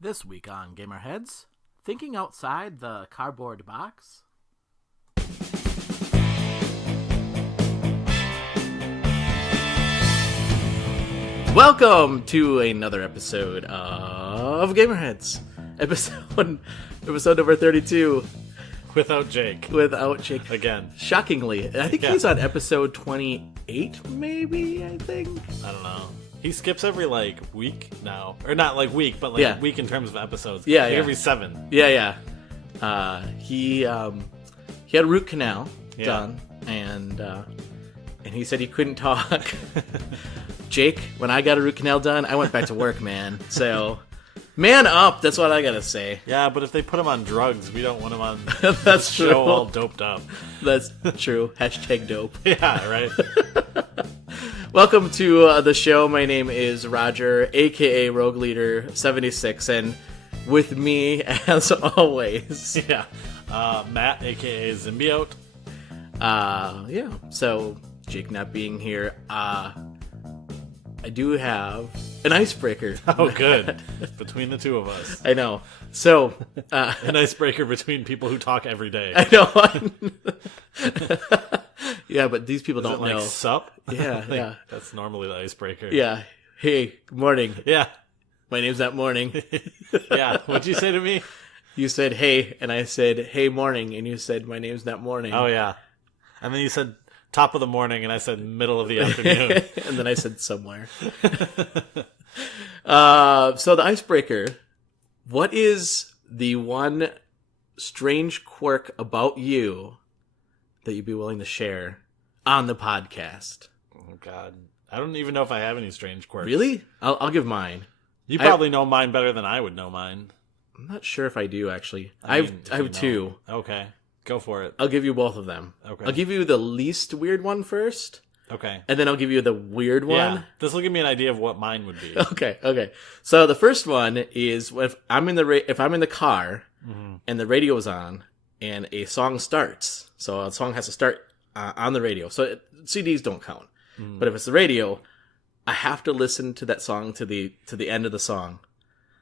This week on GamerHeads, thinking outside the cardboard box. Welcome to another episode of GamerHeads. Episode number 32. Without Jake. Without Jake. Again. Shockingly. I think he's on episode 28, maybe, I think. I don't know. He skips every, week now. Or not, week, but, week in terms of episodes. Yeah, Every 7. Yeah. He had a root canal done, and he said he couldn't talk. Jake, when I got a root canal done, I went back to work, man. So, man up, that's what I gotta say. Yeah, but if they put him on drugs, we don't want him on that's true. show all doped up. That's true. Hashtag dope. Yeah, right? Welcome to the show. My name is Roger, a.k.a. Rogue Leader 76, and with me, as always... Yeah. Matt, a.k.a. Symbiote. So, Jake not being here, I do have an icebreaker. Oh, good. Between the two of us. I know. So, an icebreaker between people who talk every day. I know. Yeah, but these people don't know. Sup? Yeah. That's normally the icebreaker. Yeah. Hey, good morning. Yeah. My name's not Morning. Yeah. What'd you say to me? You said, hey, and I said, hey, morning, and you said, my name's not Morning. Oh, yeah. And then you said, top of the morning, and I said, middle of the afternoon. And then I said, somewhere. So the icebreaker, what is the one strange quirk about you that you'd be willing to share on the podcast? Oh, God. I don't even know if I have any strange quirks. Really? I'll give mine. You probably know mine better than I would know mine. I'm not sure if I do, actually. I have two. Okay. Go for it. I'll give you both of them. Okay. I'll give you the least weird one first. Okay. And then I'll give you the weird one. Yeah. This will give me an idea of what mine would be. Okay. So the first one is if I'm in the car and the radio is on and a song starts. So a song has to start on the radio. So CDs don't count. But if it's the radio, I have to listen to that song to the end of the song.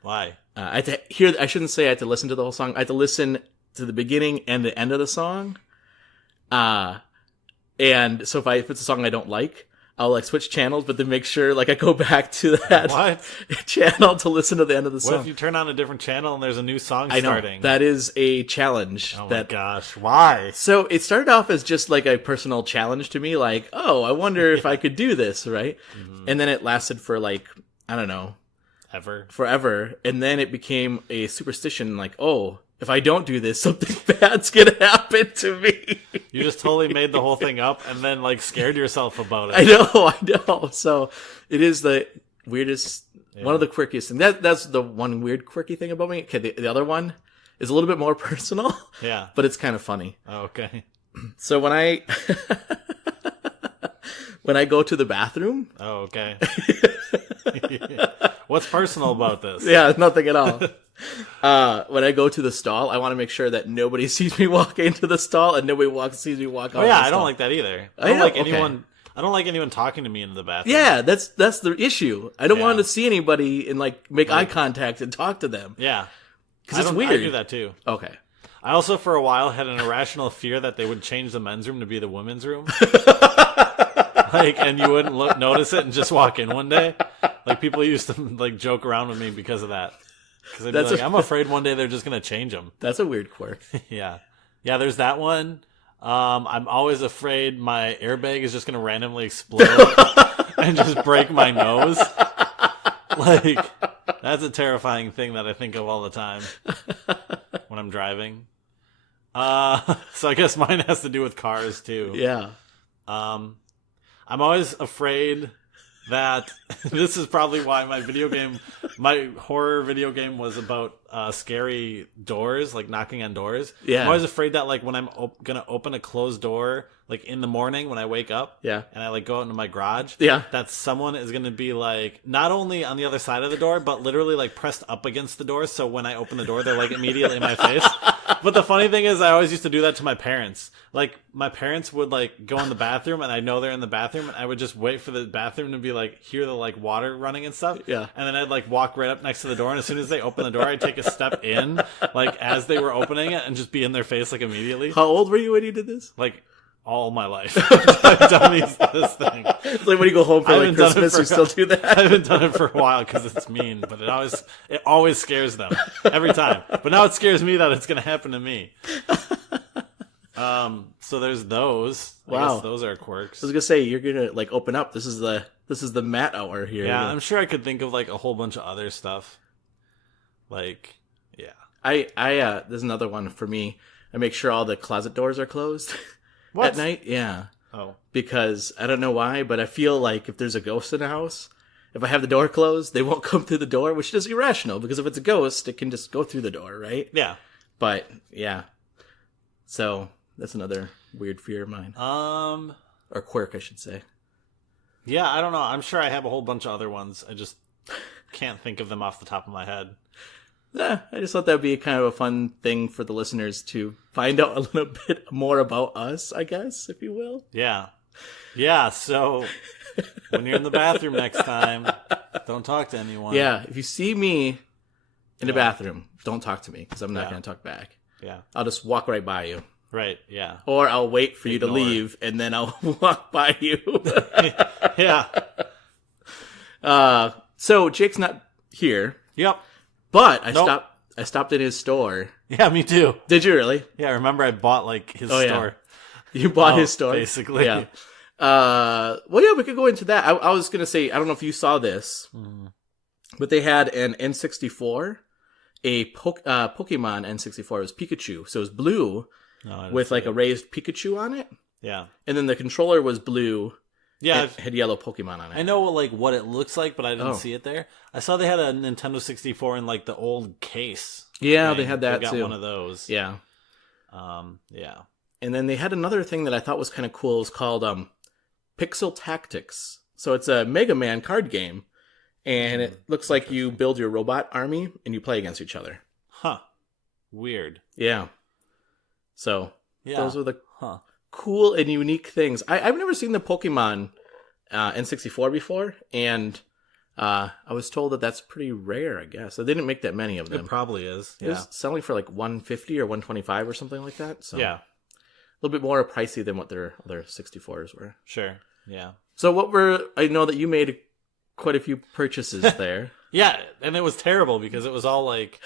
Why? I shouldn't say I have to listen to the whole song. I have to listen to the beginning and the end of the song. And so if it's a song I don't like, I'll switch channels, but then make sure I go back to that channel to listen to the end of the song. What if you turn on a different channel and there's a new song starting? I know. That is a challenge. Oh my gosh. Why? So it started off as just a personal challenge to me. I wonder if I could do this, right? And then it lasted for I don't know. Forever. And then it became a superstition if I don't do this, something bad's gonna happen to me. You just totally made the whole thing up and then scared yourself about it. I know. So it is the weirdest, one of the quirkiest things. That's the one weird quirky thing about me. Okay, the other one is a little bit more personal. Yeah. But it's kind of funny. Oh, okay. So when I go to the bathroom. Oh, okay. What's personal about this? Yeah, nothing at all. When I go to the stall, I want to make sure that nobody sees me walk into the stall and nobody sees me walk out. Oh yeah, of the I don't stall. like that either. I don't like anyone. I don't like anyone talking to me in the bathroom. Yeah, that's the issue. I don't want to see anybody and make eye contact and talk to them. Yeah, because it's weird. I do that too. Okay. I also, for a while, had an irrational fear that they would change the men's room to be the women's room. And you wouldn't notice it and just walk in one day. People used to joke around with me because of that. Because they'd be I'm afraid one day they're just going to change them. That's a weird quirk. Yeah. Yeah, there's that one. I'm always afraid my airbag is just going to randomly explode and just break my nose. That's a terrifying thing that I think of all the time when I'm driving. So I guess mine has to do with cars too. Yeah. I'm always afraid that this is probably why my horror video game was about scary doors, knocking on doors. Yeah. I'm always afraid that when I'm gonna open a closed door, in the morning when I wake up, yeah, and I go out into my garage, yeah, that someone is gonna be not only on the other side of the door, but literally pressed up against the door. So when I open the door, they're immediately in my face. But the funny thing is, I always used to do that to my parents. Like, my parents would, like, go in the bathroom, and I know they're in the bathroom, and I would just wait for the bathroom to be, like, hear the, like, water running and stuff. Yeah. And then I'd, like, walk right up next to the door, and as soon as they open the door, I'd take a step in, like, as they were opening it, and just be in their face, like, immediately. How old were you when you did this? Like, all my life. I've done this thing. It's like when you go home for like Christmas, you still do that. I haven't done it for a while because it's mean, but it always scares them every time. But now it scares me that it's going to happen to me. So there's those. I guess those are quirks. I was gonna say you're gonna like open up. This is the Matt hour here. Yeah, I'm sure I could think of like a whole bunch of other stuff. Like, yeah. I there's another one for me. I make sure all the closet doors are closed. What? At night. Yeah. Oh. Because I don't know why, but I feel like if there's a ghost in the house, if I have the door closed, they won't come through the door, which is irrational because if it's a ghost, it can just go through the door, right? Yeah. But yeah. So that's another weird fear of mine. Or quirk, I should say. Yeah, I don't know. I'm sure I have a whole bunch of other ones. I just can't think of them off the top of my head. Yeah, I just thought that would be kind of a fun thing for the listeners to find out a little bit more about us, I guess, if you will. Yeah. Yeah, so when you're in the bathroom next time, don't talk to anyone. Yeah, if you see me in the bathroom, don't talk to me because I'm not going to talk back. Yeah. I'll just walk right by you. Right, yeah. Or I'll wait for you to leave, and then I'll walk by you. Yeah. So Jake's not here. Yep. But I stopped in his store. Yeah, me too. Did you really? Yeah, remember I bought like his store. Yeah. You bought his store? Basically. Yeah. Well, yeah, we could go into that. I was going to say, I don't know if you saw this, but they had an N64, a Pokemon N64. It was Pikachu. So it was blue with like a raised Pikachu on it. Yeah. And then the controller was blue. Yeah, it had yellow Pokemon on it. I know like what it looks like, but I didn't see it there. I saw they had a Nintendo 64 in like the old case. Yeah, they had that too. too. Got one of those. Yeah. Yeah. And then they had another thing that I thought was kind of cool. It's called Pixel Tactics. So it's a Mega Man card game, and it looks like you build your robot army and you play against each other. Huh. Weird. Yeah. So those were the cool and unique things. I've never seen the Pokemon N64 before, and I was told that that's pretty rare, I guess. So they didn't make that many of them. It probably is. It was selling for like $150 or $125 or something like that. So yeah. A little bit more pricey than what their other 64s were. Sure. Yeah. So I know that you made quite a few purchases there. Yeah, and it was terrible because it was all like,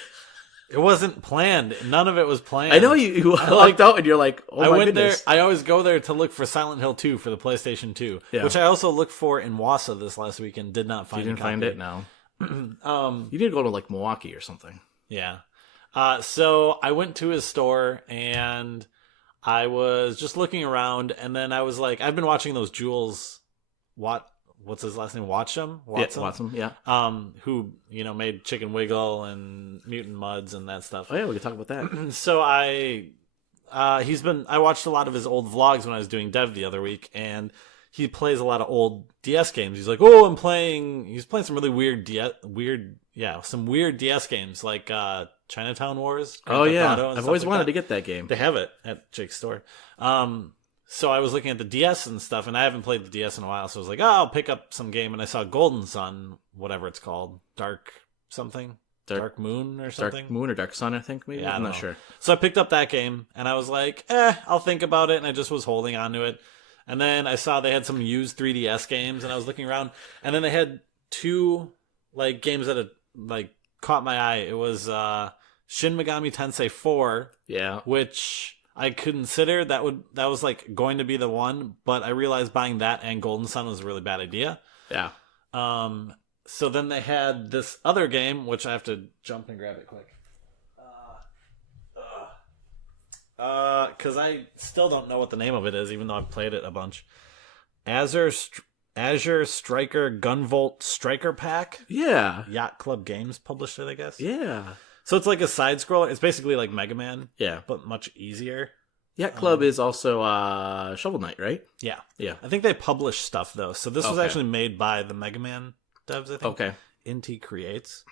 it wasn't planned. None of it was planned. I know you locked out and you're like, oh my goodness. I always go there to look for Silent Hill 2 for the PlayStation 2, which I also looked for in Wausau this last week and did not find it. You didn't find it? No. You need to go to like Milwaukee or something. Yeah. So I went to his store and I was just looking around, and then I was like, I've been watching those Jules, what's his last name? Watson, yeah. Who, made Chicken Wiggle and Mutant Mudds and that stuff. Oh yeah, we could talk about that. So I watched a lot of his old vlogs when I was doing dev the other week, and he plays a lot of old DS games. He's like, he's playing some really weird DS games like Chinatown Wars. Oh yeah, I've always wanted to get that game. They have it at Jake's store. So I was looking at the DS and stuff, and I haven't played the DS in a while, so I was like, I'll pick up some game, and I saw Golden Sun, whatever it's called, Dark Moon or something. Dark Moon or Dark Sun, I think, maybe? Yeah, I'm not sure. So I picked up that game, and I was like, I'll think about it, and I just was holding on to it. And then I saw they had some used 3DS games, and I was looking around, and then they had two like games that had like caught my eye. It was Shin Megami Tensei 4, which I consider that was like going to be the one, but I realized buying that and Golden Sun was a really bad idea. Yeah. So then they had this other game, which I have to jump and grab it quick. Because I still don't know what the name of it is, even though I've played it a bunch. Azure Striker Gunvolt Striker Pack. Yeah. Yacht Club Games published it, I guess. Yeah. So it's like a side scroller. It's basically like Mega Man. Yeah. But much easier. Yacht Club is also Shovel Knight, right? Yeah. Yeah. I think they publish stuff, though. So this was actually made by the Mega Man devs, I think. Okay. Inti Creates.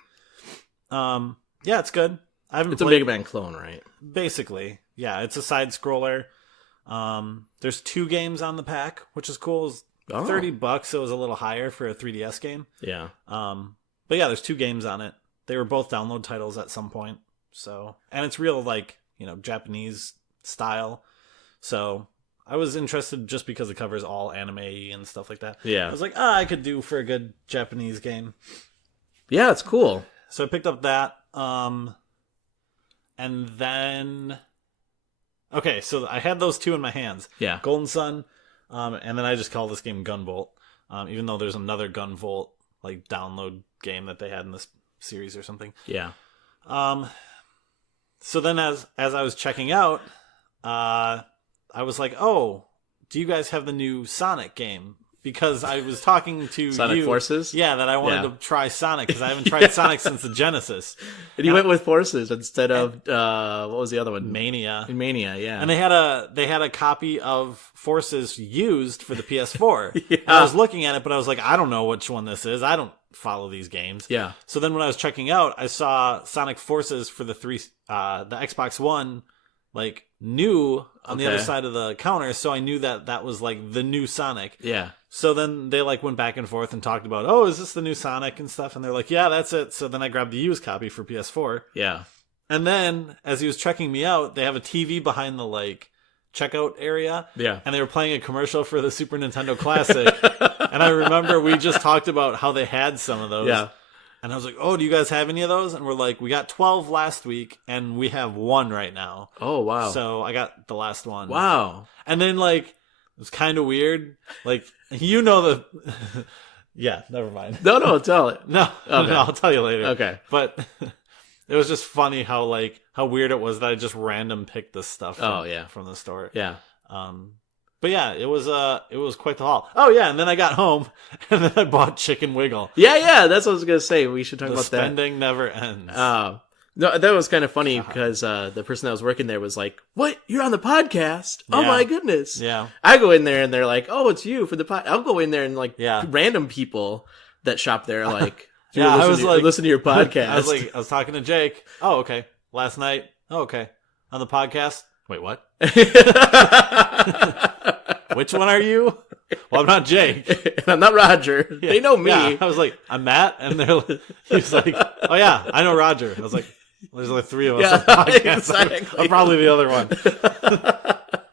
Yeah, it's good. It's a Mega Man clone, right? Basically, yeah. It's a side scroller. There's 2 games on the pack, which is cool. It's $30, so it was a little higher for a 3DS game. Yeah. But yeah, there's 2 games on it. They were both download titles at some point. So, and it's real Japanese style. So I was interested just because it covers all anime and stuff like that. Yeah. I was like, I could do for a good Japanese game. Yeah, it's cool. So I picked up that. And then... Okay, so I had those 2 in my hands. Yeah. Golden Sun, and then I just call this game Gunvolt. Even though there's another Gunvolt download game that they had in this series or something. Yeah. So then as I was checking out, I was like, oh, do you guys have the new Sonic game? Because I was talking to Sonic Forces? Yeah, that I wanted to try Sonic, because I haven't tried Sonic since the Genesis. And you went with Forces instead of, what was the other one? Mania. Mania, yeah. And they had a copy of Forces used for the PS4. Yeah. And I was looking at it, but I was like, I don't know which one this is. I don't follow these games. Yeah. So then when I was checking out, I saw Sonic Forces for the Xbox One, new on the other side of the counter, so I knew that was the new Sonic. Yeah. So then they went back and forth and talked about, oh, is this the new Sonic and stuff? And they're like, yeah, that's it. So then I grabbed the used copy for PS4. Yeah. And then as he was checking me out, they have a TV behind the checkout area. Yeah. And they were playing a commercial for the Super Nintendo Classic. And I remember we just talked about how they had some of those. Yeah. And I was like, oh, do you guys have any of those? And we're like, we got 12 last week, and we have 1 right now. Oh, wow. So I got the last one. Wow. And then, it was kind of weird. The... yeah, never mind. No, tell it. No, okay. No, I'll tell you later. Okay. But it was just funny how weird it was that I just random picked this stuff from the store. Yeah. But yeah, it was quite the haul. Oh yeah, and then I got home, and then I bought Chicken Wiggle. Yeah, that's what I was gonna say. We should talk about that. Spending never ends. No, that was kind of funny because the person that was working there was like, "What? You're on the podcast? Oh my goodness!" Yeah. I go in there and they're like, "Oh, it's you for the pod." I'll go in there and random people that shop there are like, I was listen to your podcast." I was talking to Jake. Oh, okay. Last night. Oh, okay. On the podcast. Wait, what? Which one are you? Well, I'm not Jake. And I'm not Roger. Yeah. They know me. Yeah. I was like, I'm Matt. And he was like, oh yeah, I know Roger. And I was like, there's 3 of us on the podcast. Exactly. I'm probably the other one.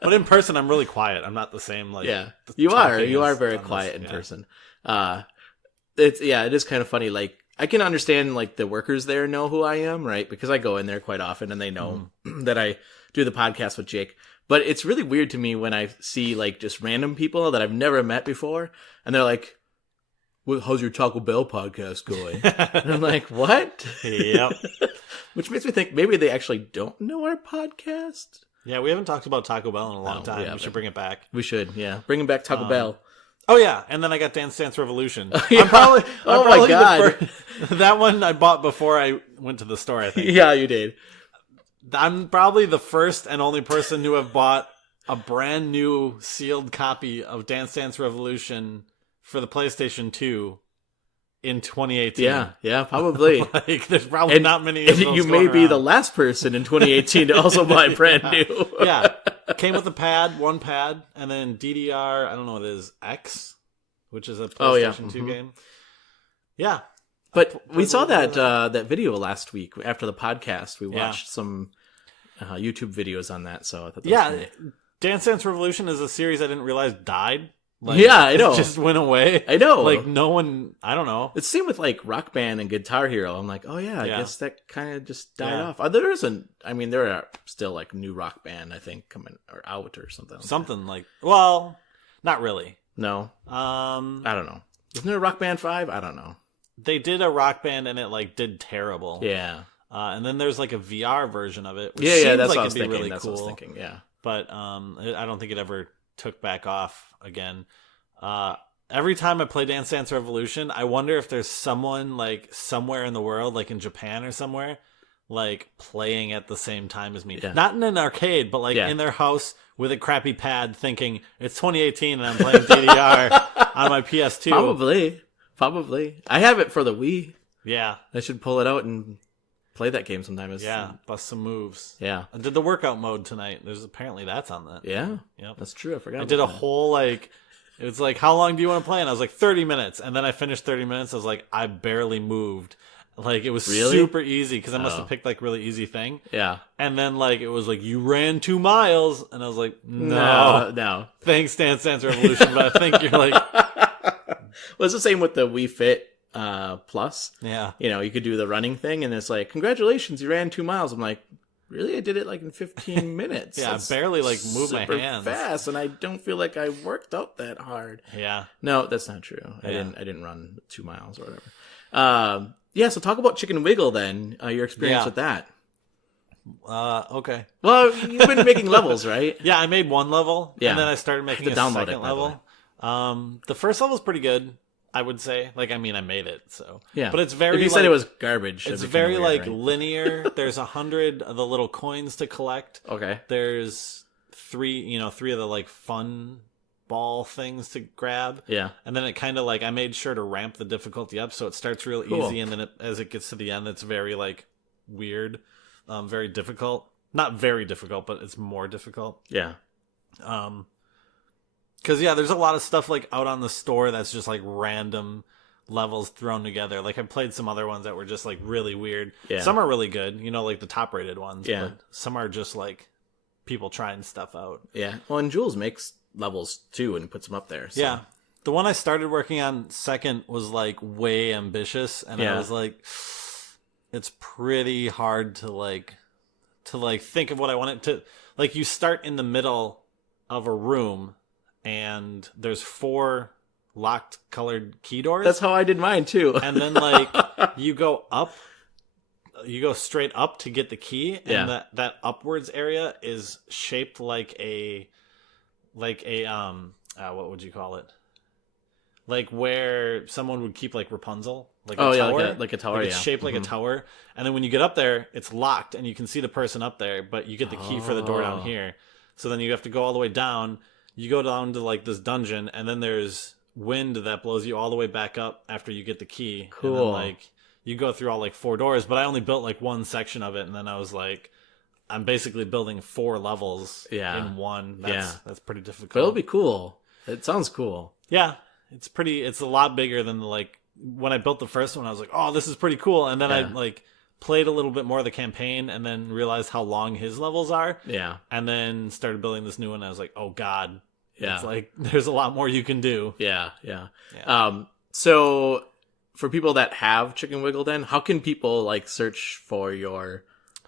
But in person, I'm really quiet. I'm not the same. Yeah, you are very quiet in person. It is kind of funny. I can understand the workers there know who I am, right? Because I go in there quite often and they know that I do the podcast with Jake. But it's really weird to me when I see just random people that I've never met before, and they're like, well, how's your Taco Bell podcast going? And I'm like, what? Yep. Which makes me think maybe they actually don't know our podcast. Yeah, we haven't talked about Taco Bell in a long time. We should bring it back. We should, yeah. Bring back Taco Bell. Oh, yeah. And then I got Dance Dance Revolution. Yeah. I'm probably my God. That one I bought before I went to the store, I think. Yeah, you did. I'm probably the first and only person to have bought a brand new sealed copy of Dance Dance Revolution for the PlayStation 2 in 2018. Yeah, probably. There's probably not many of those you may be the last person in 2018 to also buy brand new. Yeah. Came with a pad, 1 pad, and then DDR, I don't know what it is, X, which is a PlayStation 2 game. Yeah. But we saw that video last week after the podcast. We watched some YouTube videos on that, so I thought that was cool. Dance Dance Revolution is a series I didn't realize died. I know. It just went away. I know. No one, I don't know. It's the same with Rock Band and Guitar Hero. I'm like, oh yeah, I guess that kind of just died off. There are still new Rock Band, I think, coming or out or something. Well, not really. No. I don't know. Isn't there a Rock Band 5? I don't know. They did a Rock Band and it did terrible. Yeah. And then there's a VR version of it, which seems that's what like I was it'd be thinking. really That's cool. what I was thinking. Yeah. But I don't think it ever took back off again. Every time I play Dance Dance Revolution, I wonder if there's someone somewhere in the world, in Japan or somewhere, playing at the same time as me. Yeah. Not in an arcade, but in their house with a crappy pad, thinking it's 2018 and I'm playing DDR on my PS2. Probably. I have it for the Wii. Yeah. I should pull it out and play that game sometime. Bust some moves. Yeah. I did the workout mode tonight. Apparently that's on that. Yeah. Yep. That's true. I forgot. I did a whole like, it was like, how long do you want to play? And I was like 30 minutes. And then I finished 30 minutes. I was like, I barely moved. Like it was super easy because I must have picked like really easy thing. Yeah. And then like it was like you ran 2 miles, and I was like, no. Thanks, Dance Dance Revolution, but I think you're like. Well, it's the same with the Wii Fit Plus. Yeah. You know, you could do the running thing, and it's like, congratulations, you ran 2 miles. I'm like, really? I did it like in 15 minutes. Yeah, I barely like moved my hands fast, and I don't feel like I worked out that hard. Yeah. No, that's not true. I didn't run 2 miles or whatever. Yeah, so talk about Chicken Wiggle then, your experience with that. Okay. Well, you've been making levels, right? Yeah, I made 1 level, and then I started making a second it, level. The first level's pretty good, I would say. Like, I mean, I made it, so. Yeah. But it's very, if you said it was garbage, it's very, weird, like, right? linear. There's 100 of the little coins to collect. Okay. There's 3 of the, like, fun ball things to grab. Yeah. And then it kind of, like, I made sure to ramp the difficulty up, so it starts real easy, and then as it gets to the end, it's very, like, weird. Very difficult. Not very difficult, but it's more difficult. Yeah. Because, there's a lot of stuff, like, out on the store that's just, like, random levels thrown together. Like, I played some other ones that were just, like, really weird. Yeah. Some are really good, like, the top-rated ones. Yeah. But some are just, like, people trying stuff out. Yeah. Well, and Jules makes levels, too, and puts them up there. So. Yeah. The one I started working on second was, like, way ambitious. And I was like, it's pretty hard to think of what I want it to... Like, you start in the middle of a room... and there's 4 locked colored key doors. That's how I did mine too. And then like you go straight up to get the key, and that upwards area is shaped like a what would you call it? Like where someone would keep like Rapunzel, like a tower. like a tower. It's shaped like a tower, and then when you get up there, it's locked, and you can see the person up there, but you get the key for the door down here. So then you have to go all the way down. You go down to, like, this dungeon, and then there's wind that blows you all the way back up after you get the key. Cool. And then, like, you go through all, like, 4 doors, but I only built, like, 1 section of it, and then I was like, I'm basically building 4 levels in one. That's pretty difficult. But it'll be cool. It sounds cool. Yeah. It's a lot bigger than, like, when I built the first one, I was like, oh, this is pretty cool. And then I, like... played a little bit more of the campaign and then realized how long his levels are. Yeah. And then started building this new one. And I was like, oh God. Yeah. It's like, there's a lot more you can do. Yeah. So for people that have Chicken Wiggle then, how can people like search for your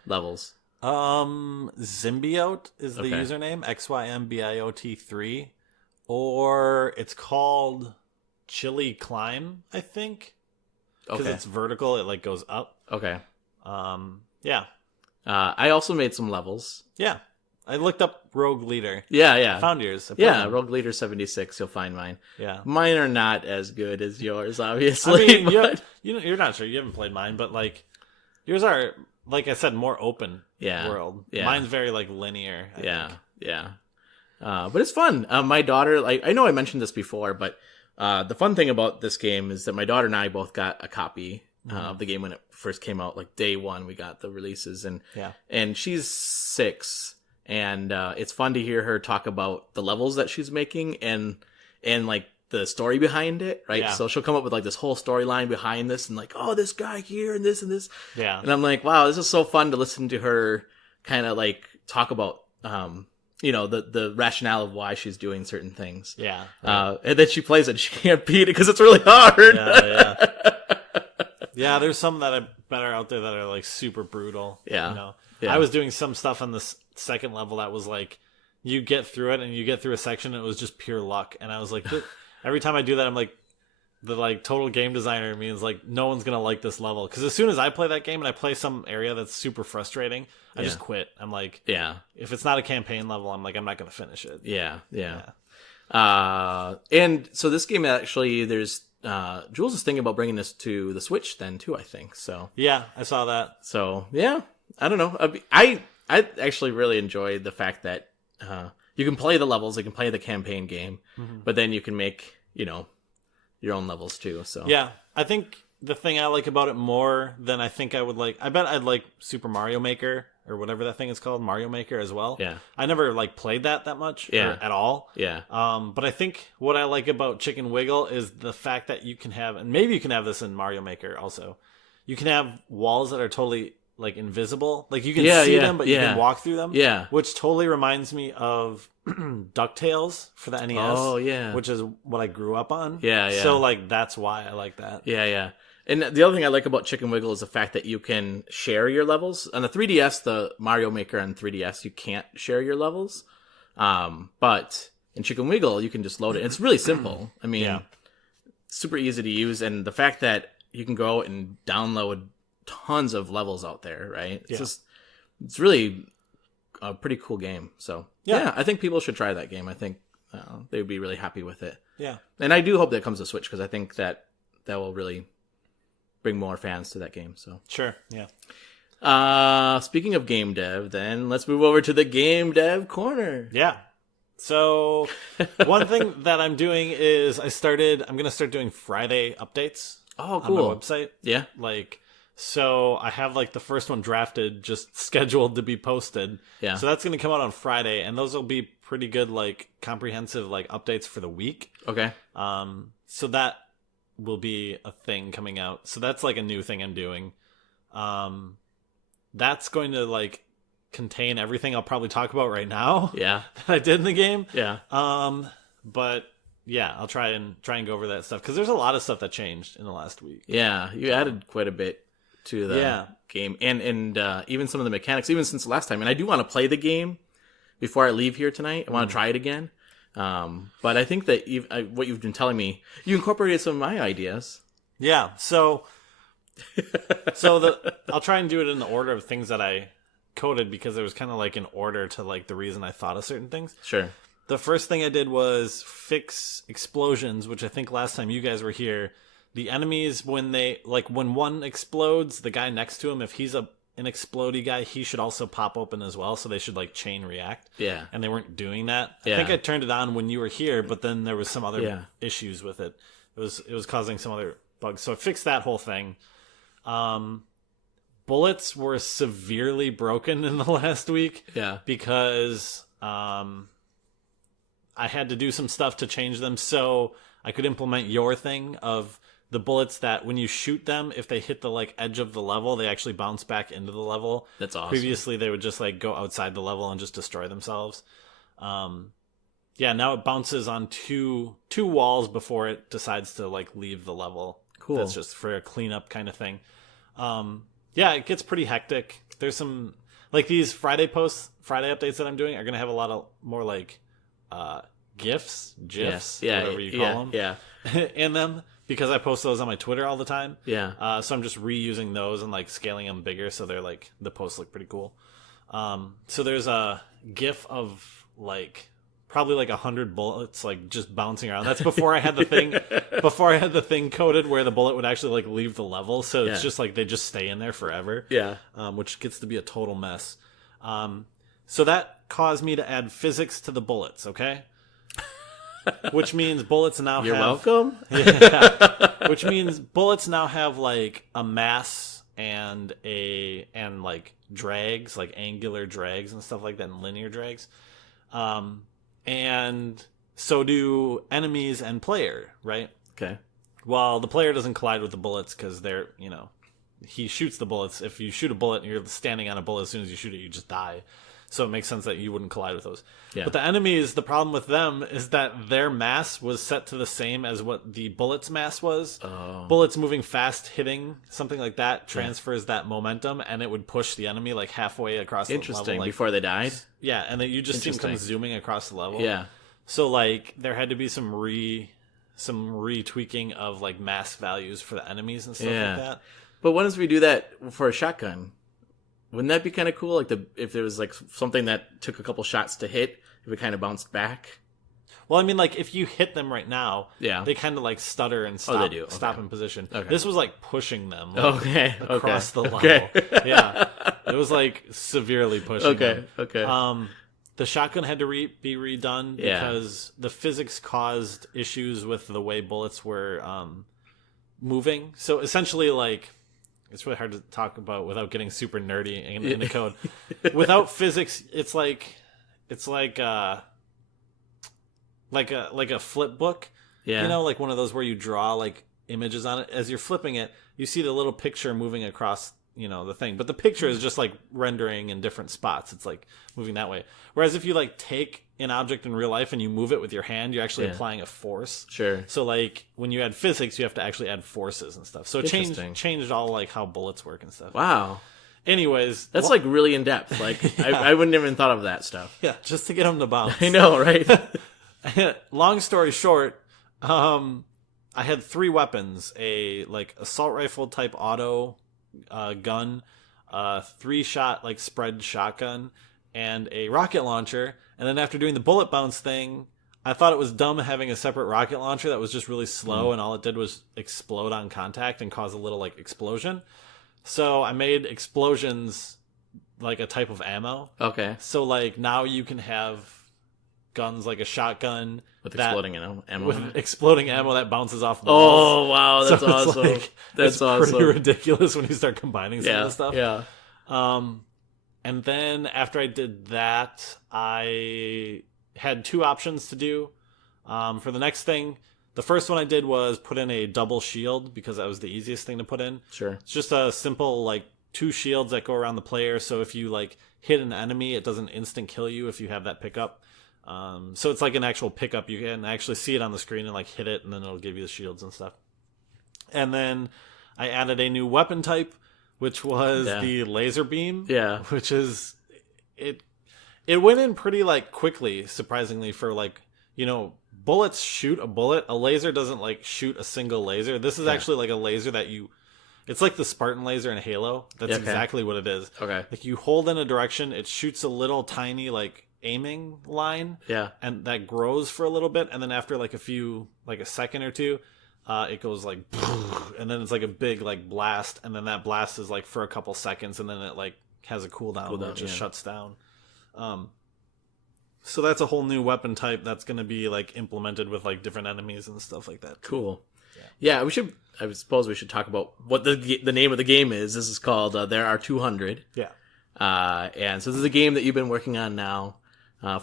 levels? Symbiote is the username, XYMBIOT3. Or it's called Chili Climb, I think. Because it's vertical, it like goes up. Okay. Yeah. I also made some levels. Yeah. I looked up Rogue Leader. Yeah. I found yours. Rogue Leader 76. You'll find mine. Yeah. Mine are not as good as yours, obviously. I mean, you're not sure. You haven't played mine, but like yours are, like I said, more open world. Yeah. Mine's very like linear. I think. But it's fun. My daughter, like I know I mentioned this before, but the fun thing about this game is that my daughter and I both got a copy of the game when it first came out. Like day one, we got the releases, and she's 6, and it's fun to hear her talk about the levels that she's making and like the story behind it, right? Yeah. So she'll come up with like this whole storyline behind this, and like, oh, this guy here and this and this, and I'm like, wow, this is so fun to listen to her kind of like talk about. The rationale of why she's doing certain things. Yeah. And then she plays it and she can't beat it because it's really hard. Yeah, there's some that are out there that are like super brutal. Yeah. I was doing some stuff on the second level that was like, you get through it and you get through a section and it was just pure luck. And I was like, every time I do that, I'm like, the like total game designer in me is like, no one's going to like this level. Because as soon as I play that game and I play some area that's super frustrating, I just quit. I'm like, if it's not a campaign level, I'm like, I'm not going to finish it. Yeah. And so this game actually, there's Jules is thinking about bringing this to the Switch then too, I think. So yeah, I saw that. So yeah, I don't know. I actually really enjoyed the fact that you can play the levels, you can play the campaign game, but then you can make your own levels too. So yeah, I think the thing I like about it more than I think I would like. I bet I'd like Super Mario Maker or whatever that thing is called, Mario Maker as well. Yeah. I never like played that much Yeah. or at all. Yeah. But I think what I like about Chicken Wiggle is the fact that you can have, and maybe you can have this in Mario Maker also. You can have walls that are totally like invisible, like you can see them, but you can walk through them. Yeah. Which totally reminds me of DuckTales for the NES. Oh yeah. Which is what I grew up on. Yeah, yeah. So like that's why I like that. Yeah, yeah. And the other thing I like about Chicken Wiggle is the fact that you can share your levels. On the 3DS, the Mario Maker on 3DS, you can't share your levels. But in Chicken Wiggle, you can just load it. It's really simple. I mean, super easy to use. And the fact that you can go out and download tons of levels out there, right? It's really a pretty cool game. So, yeah, I think people should try that game. I think they would be really happy with it. Yeah. And I do hope that comes to Switch because I think that will really bring more fans to that game. So sure, yeah. Speaking of game dev, then let's move over to the game dev corner. Yeah. So one thing that I'm doing is I'm going to start doing Friday updates. Oh, cool. On my website. Yeah. Like, so I have like the first one drafted, just scheduled to be posted. Yeah. So that's going to come out on Friday, and those will be pretty good, like comprehensive, like updates for the week. Okay. So that will be a thing coming out. So that's like a new thing I'm doing. That's going to like contain everything I'll probably talk about right now. Yeah. That I did in the game. Yeah. But yeah, I'll try and go over that stuff because there's a lot of stuff that changed in the last week. Yeah, you added quite a bit to the game, and even some of the mechanics, even since last time. And I do want to play the game before I leave here tonight. I want to try it again. But I think that what you've been telling me, you incorporated some of my ideas. Yeah, so I'll try and do it in the order of things that I coded because there was kind of like an order to like the reason I thought of certain things. Sure. The first thing I did was fix explosions, which I think last time you guys were here, the enemies, when one explodes, the guy next to him, if he's an explodey guy, he should also pop open as well, so they should like chain react. Yeah. And they weren't doing that. I think I turned it on when you were here, but then there was some other issues with it. It was causing some other bugs. So I fixed that whole thing. Bullets were severely broken in the last week. Yeah. Because I had to do some stuff to change them so I could implement your thing of the bullets that when you shoot them, if they hit the like edge of the level, they actually bounce back into the level. That's awesome. Previously, they would just like go outside the level and just destroy themselves. Yeah, now it bounces on two walls before it decides to like leave the level. Cool. That's just for a cleanup kind of thing. Yeah, it gets pretty hectic. There's some like these Friday updates that I'm doing are gonna have a lot of more like GIFs, whatever you call them, in them because I post those on my Twitter all the time. Yeah. So I'm just reusing those and like scaling them bigger so they're like the posts look pretty cool. So there's a GIF of like probably like 100 bullets like just bouncing around. That's before I had the thing coded where the bullet would actually like leave the level. So it's just like they just stay in there forever. Yeah. Which gets to be a total mess. So that caused me to add physics to the bullets, okay? Which means bullets now You're welcome. Yeah. Which means bullets now have like a mass and like drags, like angular drags and stuff like that, and linear drags. And so do enemies and player, right? Okay. Well, the player doesn't collide with the bullets because they're, he shoots the bullets. If you shoot a bullet and you're standing on a bullet, as soon as you shoot it, you just die. So it makes sense that you wouldn't collide with those. Yeah. But the enemies, the problem with them is that their mass was set to the same as what the bullet's mass was. Oh. Bullets moving fast, hitting, something like that, transfers that momentum, and it would push the enemy like halfway across the level. Interesting, like, before they died? Yeah, and then you just see them come zooming across the level. Yeah. So like there had to be some retweaking of like mass values for the enemies and stuff like that. But what if we do that for a shotgun? Wouldn't that be kind of cool? Like if there was like something that took a couple shots to hit, if it kind of bounced back. Well, I mean, like if you hit them right now, they kind of like stutter and stop, stop in position. Okay. This was like pushing them across the level. Yeah, it was like severely pushing them. Okay. The shotgun had to be redone because the physics caused issues with the way bullets were moving. So essentially, like, it's really hard to talk about without getting super nerdy in the code. Without physics, it's like a flip book. Yeah. You know, like one of those where you draw like images on it. As you're flipping it, you see the little picture moving across, you know, the thing. But the picture is just like rendering in different spots. It's like moving that way. Whereas if you like take an object in real life and you move it with your hand, you're actually applying a force. Sure. So like when you add physics, you have to actually add forces and stuff. So it changed all like how bullets work and stuff. Wow. Anyways, that's like really in depth. Like I wouldn't even thought of that stuff. Yeah, just to get them to bounce. I know, right? Long story short, I had 3 weapons: a like assault rifle type auto gun, 3-shot like spread shotgun, and a rocket launcher. And then after doing the bullet bounce thing, I thought it was dumb having a separate rocket launcher that was just really slow, and all it did was explode on contact and cause a little like explosion. So I made explosions like a type of ammo. Okay. So like now you can have guns like a shotgun with exploding ammo. With exploding ammo that bounces off Oh walls. wow, that's so awesome. Like, that's awesome. Pretty ridiculous when you start combining some of the stuff. Yeah. And then after I did that, I had 2 options to do. For the next thing, the first one I did was put in a double shield because that was the easiest thing to put in. Sure. It's just a simple like 2 shields that go around the player. So if you like hit an enemy, it doesn't instant kill you if you have that pickup. So it's like an actual pickup. You can actually see it on the screen and like hit it, and then it'll give you the shields and stuff. And then I added a new weapon type, which was the laser beam. Yeah. Which is it went in pretty like quickly, surprisingly, for like, you know, bullets shoot a bullet. A laser doesn't like shoot a single laser. This is actually like a laser that it's like the Spartan laser in Halo. That's exactly what it is. Okay. Like you hold in a direction, it shoots a little tiny like aiming line. Yeah. And that grows for a little bit, and then after like a second or two, it goes like, and then it's like a big like blast, and then that blast is like for a couple seconds, and then it like has a cooldown where it just shuts down. So that's a whole new weapon type that's going to be like implemented with like different enemies and stuff like that. Cool. Yeah, I suppose we should talk about what the name of the game is. This is called There Are 200. Yeah. And so this is a game that you've been working on now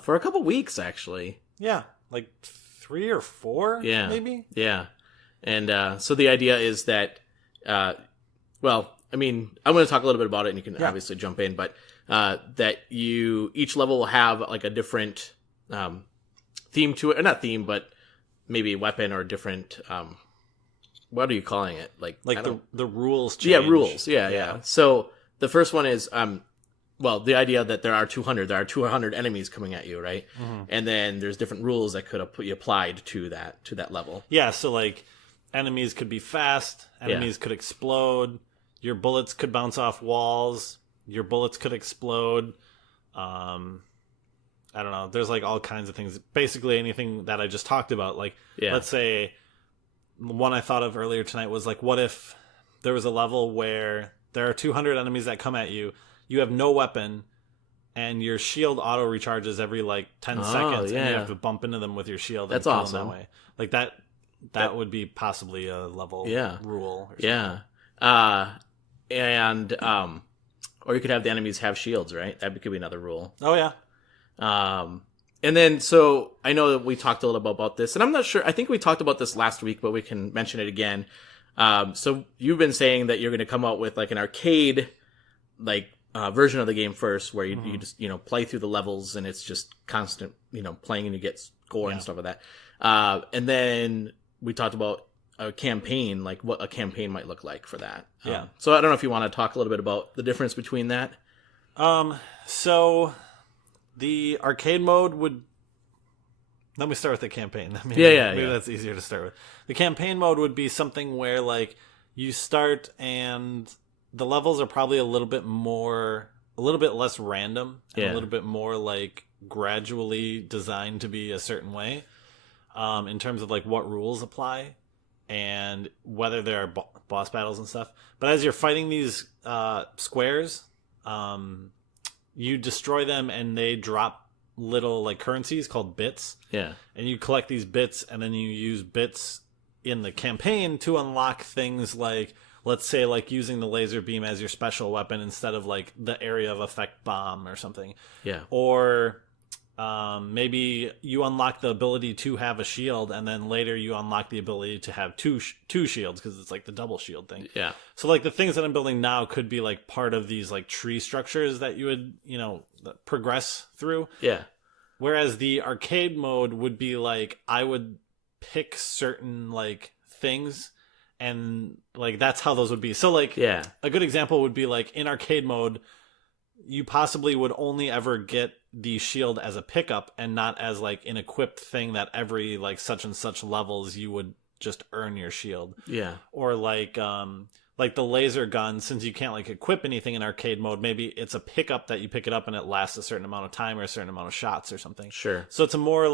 for a couple weeks, actually. Yeah, like 3 or 4, maybe? Yeah. And so the idea is that, well, I mean, I'm going to talk a little bit about it, and you can obviously jump in, but that each level will have like a different theme to it, or not theme, but maybe a weapon or a different, what are you calling it? Like the rules change. Yeah, rules. Yeah. So the first one is, well, the idea that there are 200 enemies coming at you, right? Mm-hmm. And then there's different rules that could be applied to that level. Yeah, so like enemies could be fast, enemies could explode, your bullets could bounce off walls, your bullets could explode. I don't know. There's like all kinds of things. Basically anything that I just talked about. Like, let's say the one I thought of earlier tonight was like, what if there was a level where there are 200 enemies that come at you, you have no weapon, and your shield auto recharges every like 10 seconds, and you have to bump into them with your shield. That's and kill awesome. them that way. Like that would be possibly a level rule. Or something. And or you could have the enemies have shields, right? That could be another rule. Oh yeah. And then, so I know that we talked a little bit about this, and I'm not sure. I think we talked about this last week, but we can mention it again. So you've been saying that you're going to come out with like an arcade, like version of the game first, where you just play through the levels, and it's just constant playing, and you get score and stuff like that. And then we talked about a campaign, like what a campaign might look like for that. So I don't know if you want to talk a little bit about the difference between that. So the arcade mode would... Let me start with the campaign. Maybe that's easier to start with. The campaign mode would be something where like you start and the levels are probably a little bit less random, and a little bit more like gradually designed to be a certain way, in terms of like what rules apply and whether there are boss battles and stuff. But as you're fighting these squares, you destroy them and they drop little like currencies called bits. Yeah. And you collect these bits, and then you use bits in the campaign to unlock things like, let's say, like using the laser beam as your special weapon instead of like the area of effect bomb or something. Yeah. Or maybe you unlock the ability to have a shield, and then later you unlock the ability to have two shields, because it's like the double shield thing. Yeah. So like the things that I'm building now could be like part of these like tree structures that you would, progress through. Yeah. Whereas the arcade mode would be like, I would pick certain like things, and like that's how those would be. So like, yeah, a good example would be like in arcade mode, you possibly would only ever get the shield as a pickup and not as like an equipped thing that every like such and such levels you would just earn your shield. Yeah. Or like the laser gun, since you can't like equip anything in arcade mode, maybe it's a pickup that you pick it up and it lasts a certain amount of time or a certain amount of shots or something. Sure. So it's a more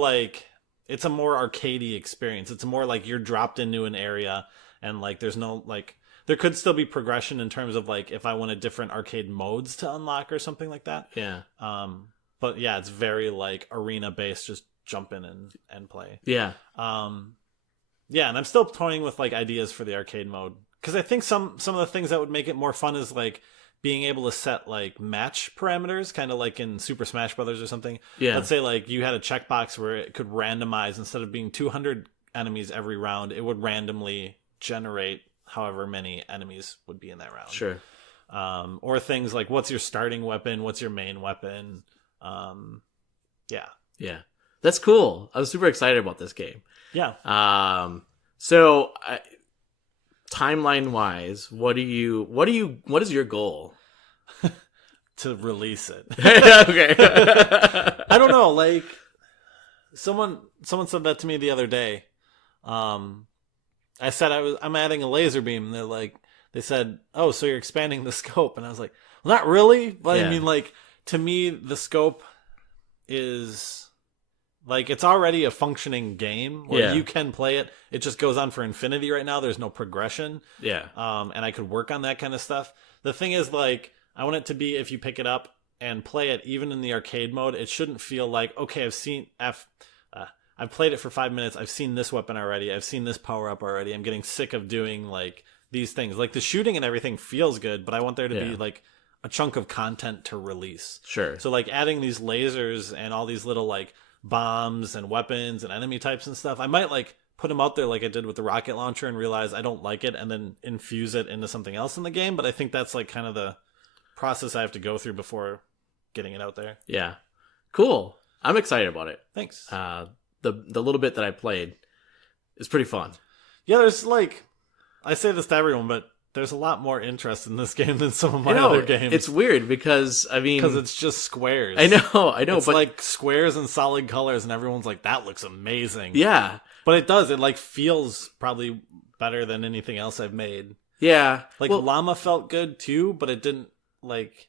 arcadey experience. It's more like you're dropped into an area, and like there's no like, there could still be progression in terms of like if I wanted different arcade modes to unlock or something like that. Yeah. But yeah, it's very like arena based, just jump in and play. Yeah. Yeah, and I'm still toying with like ideas for the arcade mode, because I think some of the things that would make it more fun is like being able to set like match parameters, kind of like in Super Smash Brothers or something. Yeah. Let's say like you had a checkbox where it could randomize, instead of being 200 enemies every round, it would randomly generate however many enemies would be in that round. Sure. Or things like, what's your starting weapon? What's your main weapon? Yeah. Yeah. That's cool. I was super excited about this game. Yeah. So timeline wise, what is your goal? To release it. Okay. I don't know. Like someone said that to me the other day. I said I'm adding a laser beam, and they said, "Oh, so you're expanding the scope?" And I was like, well, "Not really," but Yeah. I mean, like, to me, the scope is like, it's already a functioning game where Yeah. you can play it. It just goes on for infinity right now. There's no progression. Yeah. And I could work on that kind of stuff. The thing is, like, I want it to be, if you pick it up and play it, even in the arcade mode, it shouldn't feel like, okay, I've played it for 5 minutes. I've seen this weapon already. I've seen this power up already. I'm getting sick of doing like these things. Like the shooting and everything feels good, but I want there to be like a chunk of content to release. Sure. So like adding these lasers and all these little like bombs and weapons and enemy types and stuff, I might like put them out there like I did with the rocket launcher and realize I don't like it, and then infuse it into something else in the game. But I think that's like kind of the process I have to go through before getting it out there. Yeah. Cool. I'm excited about it. Thanks. The little bit that I played is pretty fun. Yeah, there's like, I say this to everyone, but there's a lot more interest in this game than some of my I know, other games. It's weird because it's just squares. I know, It's but like squares and solid colors, and everyone's like, that looks amazing. yeah, But it does. It like feels probably better than anything else I've made. yeah. Like well, Llama felt good too, but it didn't like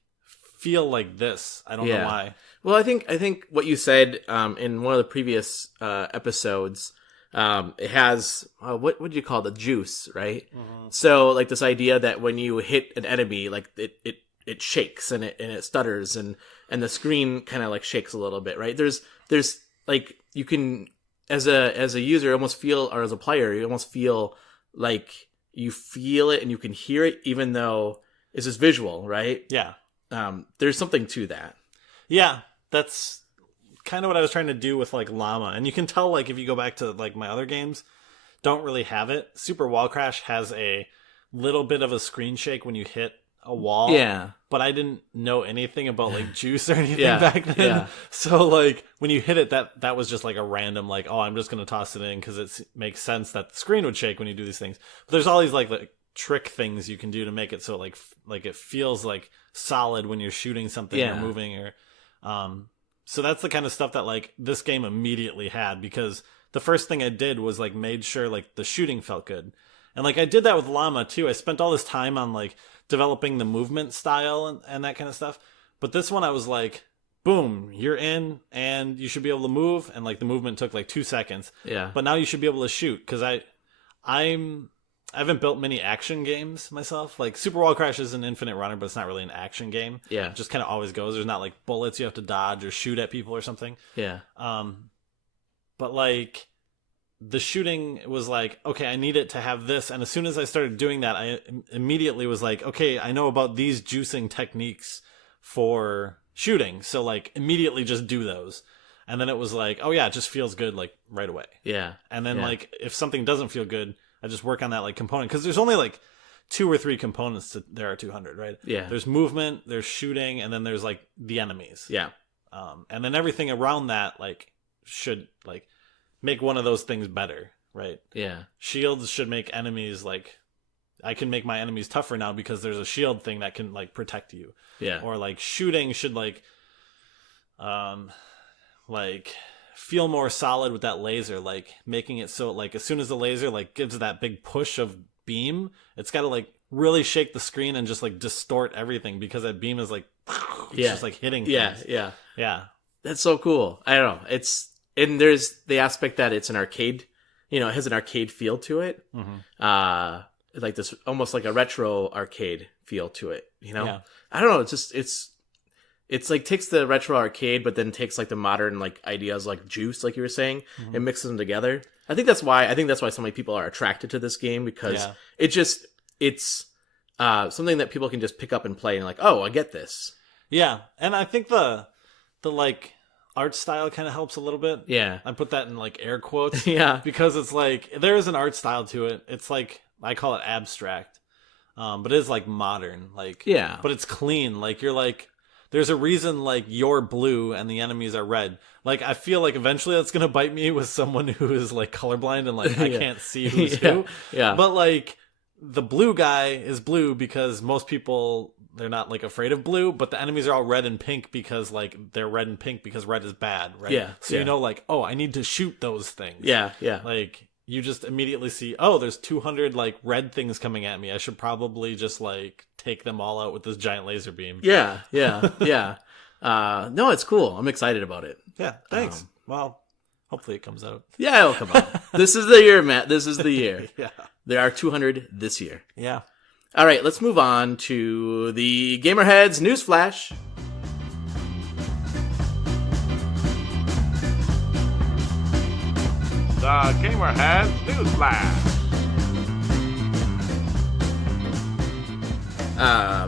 feel like this. I don't know why. Well, I think what you said in one of the previous episodes, it has what do you call the juice, right? Mm-hmm. So like this idea that when you hit an enemy, like it shakes and it stutters and the screen kind of like shakes a little bit, right? There's like, you can as a user almost feel, or as a player, you almost feel like you feel it and you can hear it, even though it's just visual, right? Yeah. There's something to that. Yeah, that's kind of what I was trying to do with like Llama. And you can tell, like, if you go back to like my other games, don't really have it. Super Wall Crash has a little bit of a screen shake when you hit a wall. Yeah. But I didn't know anything about like juice or anything Yeah, back then. yeah. So like when you hit it, that was just like a random like, oh, I'm just going to toss it in because it makes sense that the screen would shake when you do these things. But there's all these like trick things you can do to make it so like it feels like solid when you're shooting something or moving, or so that's the kind of stuff that like this game immediately had, because the first thing I did was like made sure like the shooting felt good. And like I did that with Llama too. I spent all this time on like developing the movement style and that kind of stuff. But this one I was like, boom, you're in and you should be able to move, and like the movement took like 2 seconds. Yeah. But now you should be able to shoot, because I haven't built many action games myself. Like Super Wall Crash is an infinite runner, but it's not really an action game. Yeah. It just kind of always goes. There's not like bullets you have to dodge or shoot at people or something. Yeah. But like the shooting was like, okay, I need it to have this. And as soon as I started doing that, I immediately was like, okay, I know about these juicing techniques for shooting. So like immediately just do those. And then it was like, oh yeah, it just feels good like right away. Yeah. And then like if something doesn't feel good, I just work on that like component. Because there's only like 2 or 3 components to there are 200, right? Yeah. There's movement, there's shooting, and then there's like the enemies. Yeah. And then everything around that like should like make one of those things better, right? Yeah. Shields should make enemies like I can make my enemies tougher now because there's a shield thing that can like protect you. Yeah. Or like shooting should like feel more solid with that laser, like making it so like as soon as the laser like gives that big push of beam, it's got to like really shake the screen and just like distort everything because that beam is like it's just like hitting things. Yeah. That's so cool. I don't know. And there's the aspect that it's an arcade, it has an arcade feel to it. Mm-hmm. Like this, almost like a retro arcade feel to it, Yeah. I don't know. It's like takes the retro arcade, but then takes like the modern like ideas like Juice, like you were saying, Mm-hmm. and mixes them together. I think that's why so many people are attracted to this game because it's something that people can just pick up and play and like, oh, I get this. Yeah. And I think the like art style kind of helps a little bit. Yeah. I put that in like air quotes. Yeah. Because it's like there is an art style to it. It's like I call it abstract. But it is like modern. Like yeah. But it's clean. Like you're like there's a reason like you're blue and the enemies are red. Like I feel like eventually that's gonna bite me with someone who is like colorblind and like I can't see who's who. Yeah. But like the blue guy is blue because most people they're not like afraid of blue, but the enemies are all red and pink because like they're red and pink because red is bad, right? Yeah. So you know like, oh, I need to shoot those things. Yeah, yeah. Like you just immediately see, oh, there's 200 like red things coming at me. I should probably just like take them all out with this giant laser beam. Yeah, yeah, yeah. No, it's cool. I'm excited about it. Yeah, thanks. Well, hopefully it comes out. Yeah, it'll come out. This is the year, Matt. This is the year. Yeah. There are 200 this year. Yeah. All right, let's move on to the GamerHeads News Flash. The GamerHeads News Flash.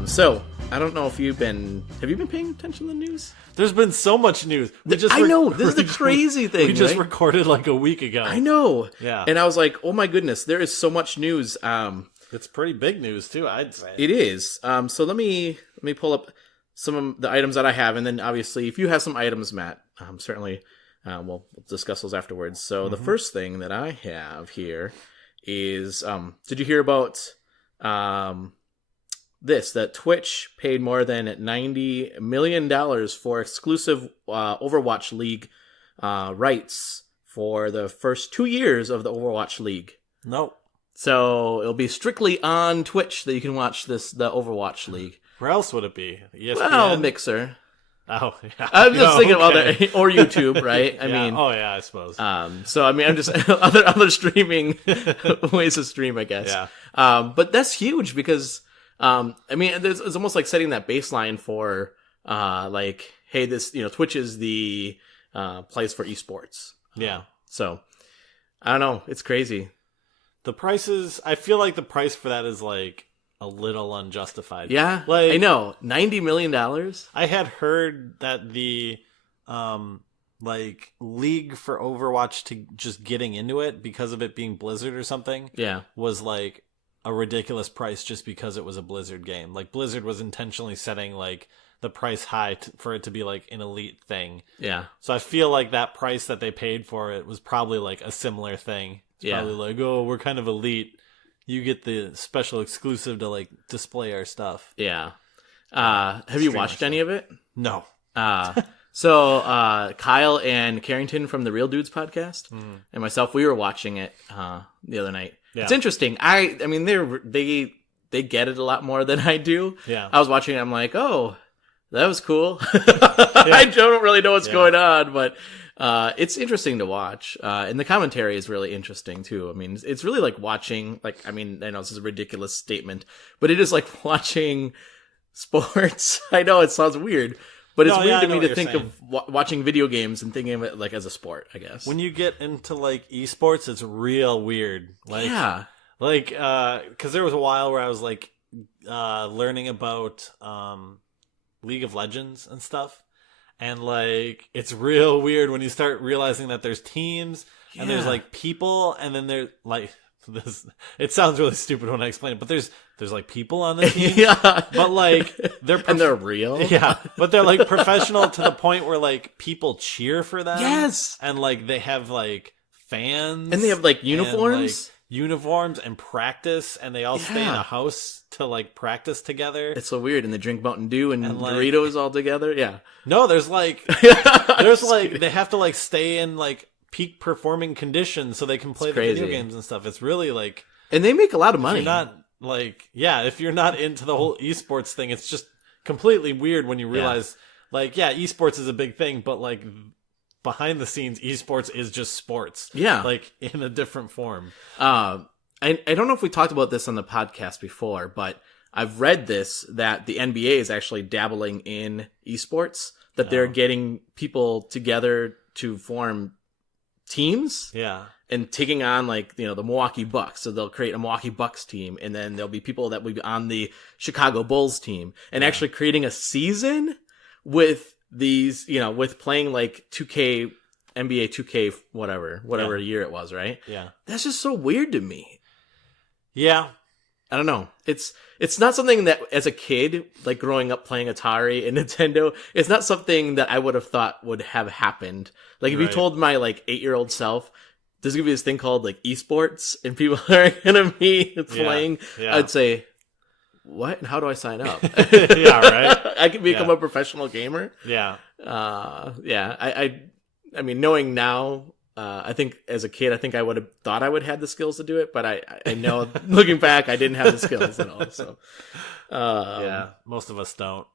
So I don't know if have you been paying attention to the news? There's been so much news. I know. This is the crazy thing. We just right? recorded like a week ago. I know. Yeah. And I was like, oh my goodness, there is so much news. It's pretty big news too, I'd say. It is. So let me pull up some of the items that I have, and then obviously if you have some items, Matt, certainly we'll discuss those afterwards. So the first thing that I have here is, did you hear about that Twitch paid more than $90 million for exclusive Overwatch League rights for the first 2 years of the Overwatch League? Nope. So it'll be strictly on Twitch that you can watch the Overwatch League. Where else would it be? ESPN? Well, Mixer. Oh, yeah. I'm just thinking about that, or YouTube, right? I mean, oh yeah, I suppose. So I mean, I'm just other streaming ways to stream, I guess. Yeah. But that's huge because I mean, it's almost like setting that baseline for like, hey, this Twitch is the place for esports. Yeah. So I don't know, it's crazy. The prices, I feel like the price for that is like a little unjustified. Yeah, like I know, $90 million. I had heard that the like league for Overwatch to just getting into it because of it being Blizzard or something. Yeah, was like a ridiculous price just because it was a Blizzard game. Like Blizzard was intentionally setting like the price high for it to be like an elite thing. Yeah. So I feel like that price that they paid for it was probably like a similar thing. It's probably like, oh, we're kind of elite. You get the special exclusive to like display our stuff. Yeah. Have you watched any of it? No. So Kyle and Carrington from the Real Dudes podcast and myself, we were watching it the other night. Yeah. It's interesting. I mean, they get it a lot more than I do. Yeah. I was watching it. I'm like, oh, that was cool. I don't really know what's going on, but it's interesting to watch. And the commentary is really interesting too. I mean, it's really like watching, like, I mean, I know this is a ridiculous statement, but it is like watching sports. I know it sounds weird, But it's No, weird yeah, to I know me what to you're think saying. of watching video games and thinking of it like as a sport, I guess. When you get into like esports, it's real weird. Like, yeah. like, because there was a while where I was like, learning about League of Legends and stuff, and like, it's real weird when you start realizing that there's teams and there's Yeah. like people, and then there's like this. It sounds really stupid when I explain it, but there's like people on the team, yeah. but like and they're real. yeah, but they're like professional to the point where like people cheer for them. Yes. And like they have like fans. And they have like and, uniforms. like, uniforms and practice, and they all stay in Yeah. a house to like practice together. It's so weird. And they drink Mountain Dew and like- Doritos all together. Yeah. No, there's like There's they have to like stay in like peak performing conditions so they can play the video crazy. games and stuff. It's really like And they make a lot of if money. you're not like if you're not into the whole esports thing, it's just completely weird when you realize like esports is a big thing, but like behind the scenes esports is just sports. Yeah. Like in a different form. I don't know if we talked about this on the podcast before, but I've read this that the NBA is actually dabbling in esports, that they're getting people together to form teams Yeah. and taking on like, the Milwaukee Bucks. So they'll create a Milwaukee Bucks team, and then there'll be people that will be on the Chicago Bulls team, and actually creating a season with these, with playing like 2K, NBA 2K, whatever year it was, right? Yeah. That's just so weird to me. Yeah. I don't know. It's not something that as a kid, like growing up playing Atari and Nintendo, it's not something that I would have thought would have happened. Like if you Right. told my like 8-year-old self, there's gonna be this thing called like esports and people are gonna be playing, Yeah. I'd say, what? And how do I sign up? Yeah, right. I can become Yeah. a professional gamer. Yeah. I mean, knowing now, I think as a kid, I think I would have thought I would have the skills to do it, but I know looking back, I didn't have the skills at all. So, Most of us don't.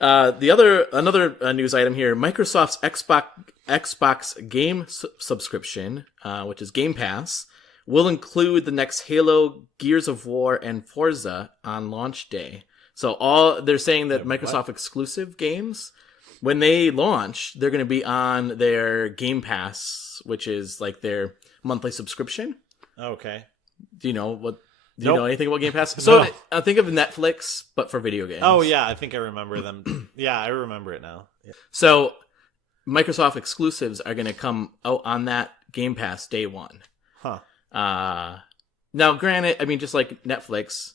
another news item here: Microsoft's Xbox game subscription, which is Game Pass, will include the next Halo, Gears of War, and Forza on launch day. So they're saying that Microsoft exclusive games, when they launch, they're going to be on their Game Pass, which is like their monthly subscription. Okay. Do you know what? Do Nope. you know anything about Game Pass? So No. I think of Netflix, but for video games. Oh yeah, I think I remember them. Yeah, I remember it now. Yeah. So Microsoft exclusives are going to come out on that Game Pass day one. Huh. Now, granted, I mean, just like Netflix,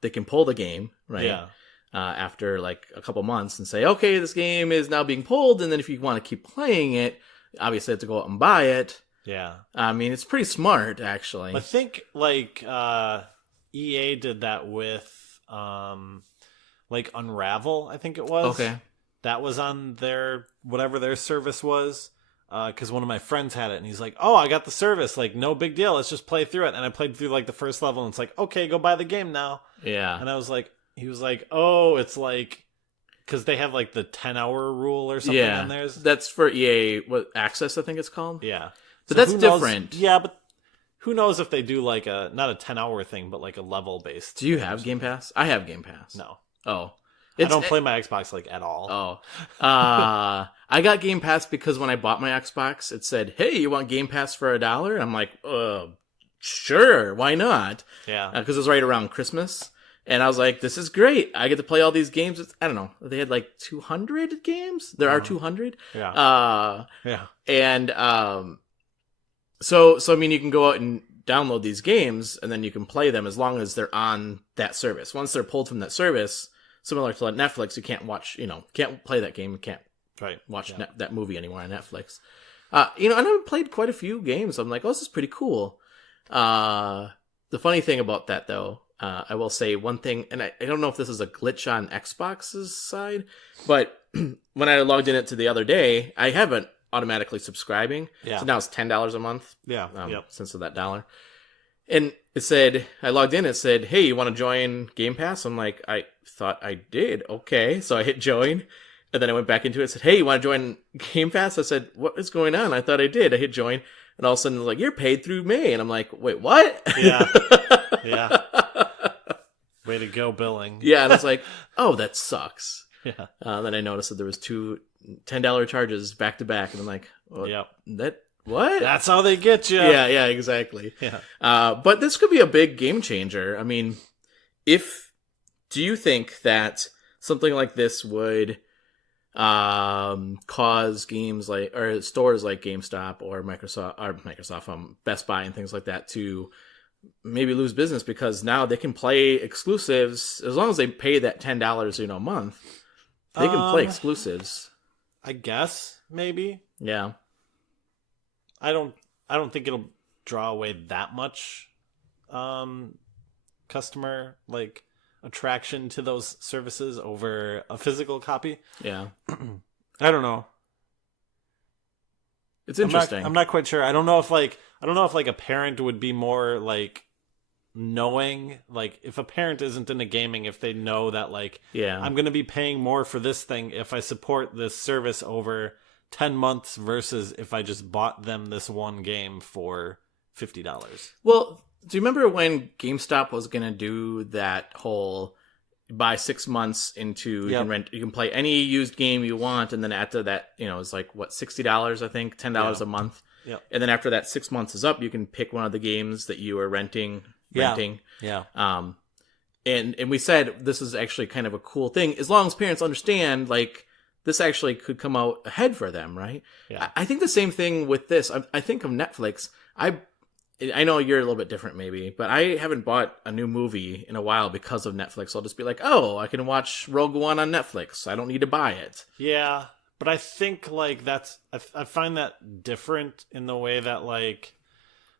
they can pull the game, right? Yeah. After like a couple months and say, okay, this game is now being pulled. And then if you want to keep playing it, obviously you have to go out and buy it. Yeah. I mean, it's pretty smart, actually. I think like EA did that with like Unravel, I think it was. Okay. That was on their whatever their service was. Because one of my friends had it, and he's like, "Oh, I got the service. Like, no big deal. Let's just play through it." And I played through like the first level, and it's like, "Okay, go buy the game now." Yeah. And I was like, he was like, "Oh, it's like because they have like the 10-hour rule or something on theirs." That's for EA Access, I think it's called. Yeah, But So that's who knows- different. Yeah, but who knows if they do like not a 10-hour thing, but like a level based. Do you have Game Pass? I have Game Pass. No, Oh. I don't play my Xbox like at all. Oh. I got Game Pass because when I bought my Xbox, it said, hey, you want Game Pass for $1? And I'm like, sure, why not? Yeah, Because it was right around Christmas. And I was like, this is great. I get to play all these games. I don't know. They had like 200 games? There are 200? yeah, yeah. And so I mean, you can go out and download these games, and then you can play them as long as they're on that service. Once they're pulled from that service, similar to like Netflix, you can't watch, can't play that game, you can't Right. watch that movie anymore on Netflix. And I've played quite a few games. I'm like, oh, this is pretty cool. The funny thing about that, though, I will say one thing, and I don't know if this is a glitch on Xbox's side, but when I logged in it to the other day, I haven't automatically subscribing. Yeah. So now it's $10 a month. Yeah. Yep. Since of that dollar. And it said, I logged in, it said, hey, you want to join Game Pass? I'm like, I thought I did. Okay. So I hit join. And then I went back into it and said, hey, you want to join Game Pass? I said, what is going on? I thought I did. I hit join. And all of a sudden, it's like, you're paid through May. And I'm like, wait, what? Yeah. Yeah. Way to go, billing. Yeah. And I was like, oh, that sucks. Yeah. Then I noticed that there was two $10 charges back to back, and I'm like, well, Yep. what? That's how they get you. Yeah, exactly. Yeah. But this could be a big game changer. I mean, do you think that something like this would cause games like, or stores like GameStop or Microsoft, Best Buy and things like that to maybe lose business because now they can play exclusives as long as they pay that $10, a month. They can play exclusives. I guess maybe. Yeah. I don't think it'll draw away that much customer like attraction to those services over a physical copy. Yeah. I don't know. It's interesting. I'm not quite sure. I don't know if a parent would be more like knowing, like if a parent isn't into gaming, if they know that like, yeah, I'm going to be paying more for this thing if I support this service over 10 months versus if I just bought them this one game for $50. Well, do you remember when GameStop was going to do that whole buy 6 months into Yep. you can play any used game you want, and then after that, it's like what, $60, I think, $10 Yeah. a month. Yep. And then after that 6 months is up, you can pick one of the games that you were renting. Yeah. And we said this is actually kind of a cool thing as long as parents understand like this actually could come out ahead for them, right? Yeah. I think the same thing with this. I think of Netflix. I know you're a little bit different maybe, but I haven't bought a new movie in a while because of Netflix. I'll just be like, oh, I can watch Rogue One on Netflix. I don't need to buy it. Yeah. But I think like I find that different in the way that like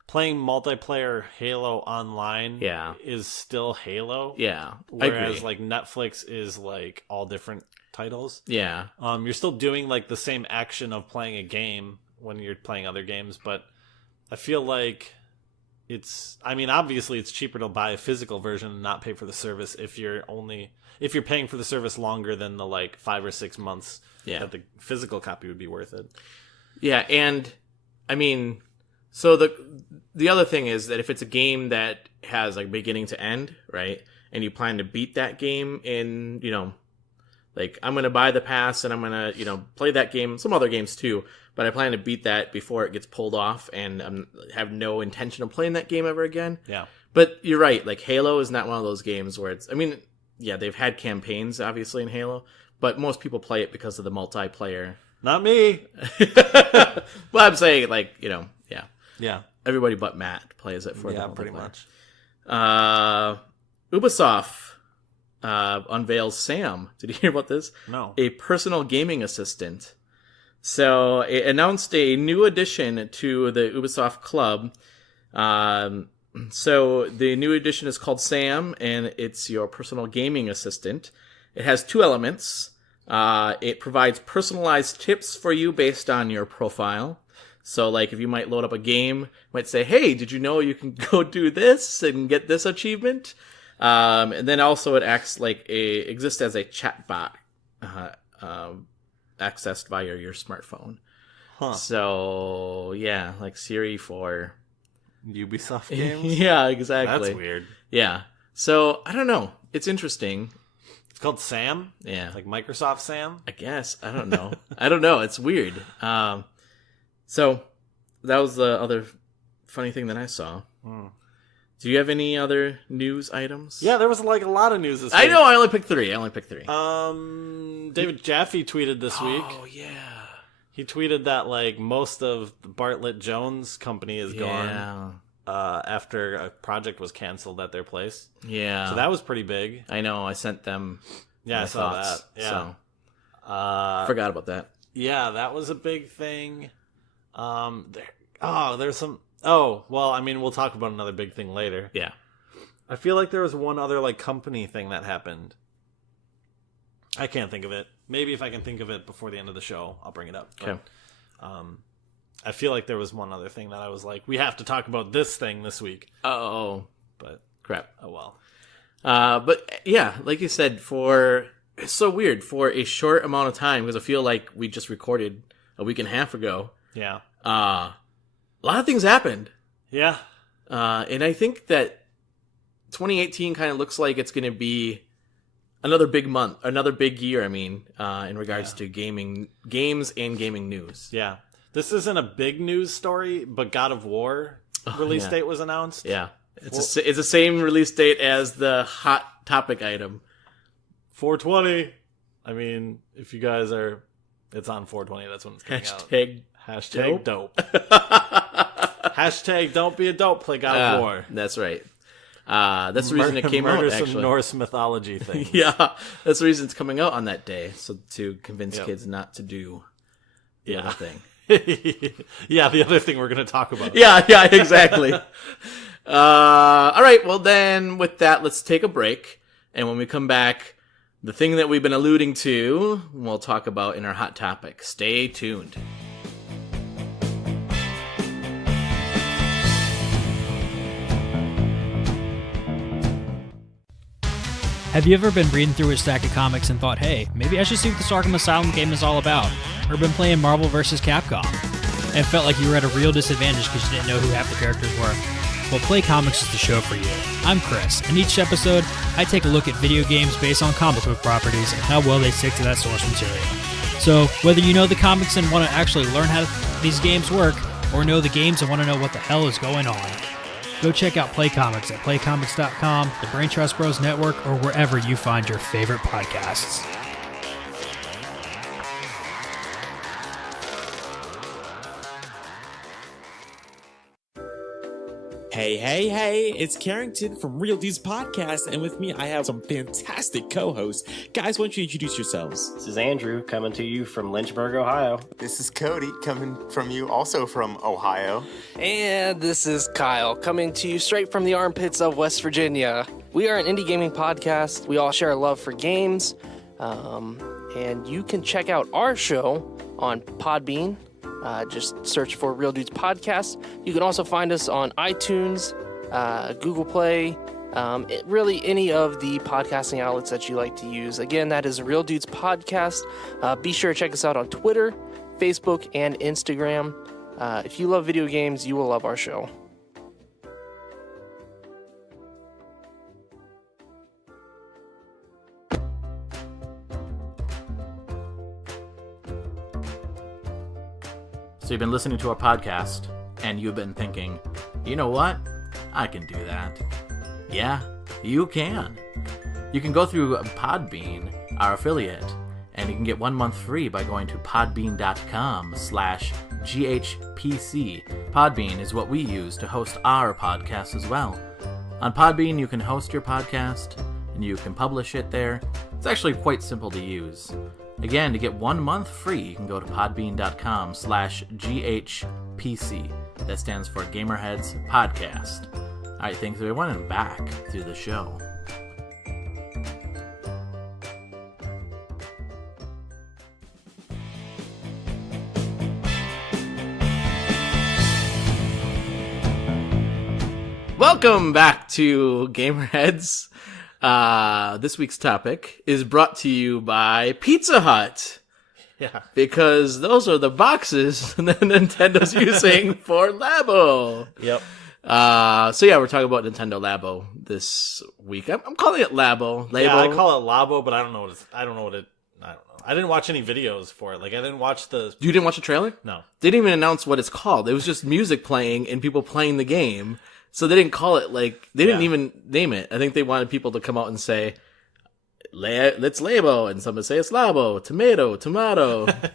playing multiplayer Halo online is still Halo. Yeah. Whereas I agree. like Netflix is like all different titles. Yeah. You're still doing like the same action of playing a game when you're playing other games, but I feel like obviously it's cheaper to buy a physical version and not pay for the service if you're paying for the service longer than the like 5 or 6 months that the physical copy would be worth it. Yeah, and I mean, so the other thing is that if it's a game that has like beginning to end, right? And you plan to beat that game in, like I'm going to buy the pass and I'm going to, play that game, some other games too, but I plan to beat that before it gets pulled off and have no intention of playing that game ever again. Yeah. But you're right, like Halo is not one of those games where they've had campaigns obviously in Halo, but most people play it because of the multiplayer. Not me. Well, I'm saying like, yeah. Yeah. Everybody but Matt plays it for the multiplayer. Pretty much. Ubisoft unveils Sam. Did you hear about this? No. A personal gaming assistant. So it announced a new addition to the Ubisoft Club. So the new edition is called Sam, and it's your personal gaming assistant. It has 2 elements. It provides personalized tips for you based on your profile. So, like, if you might load up a game, might say, hey, did you know you can go do this and get this achievement? And then also it exists as a chat bot, accessed via your smartphone. Huh. So, yeah, like Siri for Ubisoft games? Yeah, exactly. That's weird. Yeah. So, I don't know. It's interesting. It's called Sam? Yeah. Like Microsoft Sam? I guess. I don't know. I don't know. It's weird. So, that was the other funny thing that I saw. Do you have any other news items? Yeah, there was like a lot of news this week. I know. I only picked 3. David Jaffe tweeted this week. Oh, yeah. He tweeted that like most of the Bartlett Jones company is gone after a project was canceled at their place. Yeah. So that was pretty big. I know. I sent them. Yeah, I saw that. Yeah. So, forgot about that. Yeah, that was a big thing. There's some. Oh, well, I mean, we'll talk about another big thing later. Yeah. I feel like there was one other like company thing that happened. I can't think of it. Maybe if I can think of it before the end of the show, I'll bring it up. Okay. I feel like there was one other thing that I was like, we have to talk about this thing this week. Oh. But Crap. oh well. But yeah, like you said, it's so weird for a short amount of time because I feel like we just recorded a week and a half ago. Yeah. A lot of things happened. Yeah. And I think that 2018 kind of looks like it's going to be another big month, another big year. I mean, in regards to games and gaming news. Yeah, this isn't a big news story, but God of War release date was announced. Yeah, it's the same release date as the hot topic item. 420. I mean, if you guys are, it's on 420. That's when it's coming out. Hashtag dope. Hashtag don't be a dope. Play God of War. That's right. That's the reason it came out, actually. Some Norse mythology things. Yeah, that's the reason it's coming out on that day, so to convince kids not to do the other thing. Yeah, the other thing we're going to talk about. Yeah, exactly. All right, well then, with that, let's take a break, and when we come back, the thing that we've been alluding to, we'll talk about in our hot topic. Stay tuned. Have you ever been reading through a stack of comics and thought, hey, maybe I should see what this Arkham Asylum game is all about? Or been playing Marvel vs. Capcom and felt like you were at a real disadvantage because you didn't know who half the characters were? Well, Play Comics is the show for you. I'm Chris, and each episode, I take a look at video games based on comic book properties and how well they stick to that source material. So, whether you know the comics and want to actually learn how these games work, or know the games and want to know what the hell is going on, go check out Play Comics at playcomics.com, the Brain Trust Bros Network, or wherever you find your favorite podcasts. Hey, it's Carrington from Real Dudes Podcast, and with me I have some fantastic co-hosts. Guys, why don't you introduce yourselves? This is Andrew coming to you from Lynchburg, Ohio. This is Cody coming from you also from Ohio. And this is Kyle coming to you straight from the armpits of West Virginia. We are an indie gaming podcast. We all share a love for games. And you can check out our show on Podbean. Just search for Real Dudes Podcast. You can also find us on iTunes, Google Play, really any of the podcasting outlets that you like to use. Again, that is Real Dudes Podcast. Be sure to check us out on Twitter, Facebook, and Instagram. If you love video games, you will love our show. So you've been listening to our podcast, and you've been thinking, you know what? I can do that. Yeah, you can. You can go through Podbean, our affiliate, and you can get 1 month free by going to podbean.com/GHPC. Podbean is what we use to host our podcast as well. On Podbean, you can host your podcast, and you can publish it there. It's actually quite simple to use. Again, to get 1 month free, you can go to podbean.com/GHPC. That stands for GamerHeads Podcast. All right, thanks everyone, and back to the show. Welcome back to GamerHeads. This week's topic is brought to you by Pizza Hut. Yeah. Because those are the boxes that Nintendo's using for Labo. Yep. So yeah, we're talking about Nintendo Labo this week. I'm calling it Labo. Yeah, I call it Labo, but I don't know what I don't know. I didn't watch any videos for it. Like, I didn't watch the... You didn't watch the trailer? No. They didn't even announce what it's called. It was just music playing and people playing the game. So they didn't call it, like, they didn't even name it. I think they wanted people to come out and say, let's Labo, and some would say it's Labo, tomato,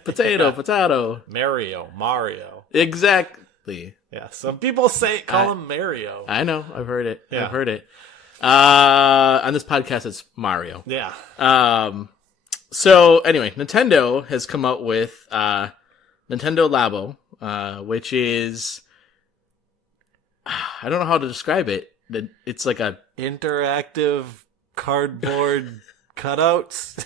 potato. Mario. Exactly. Yeah, some people call him Mario. I know, I've heard it. Yeah. I've heard it. On this podcast, it's Mario. Yeah. So anyway, Nintendo has come out with Nintendo Labo, which is... I don't know how to describe it. It's like a interactive cardboard cutouts.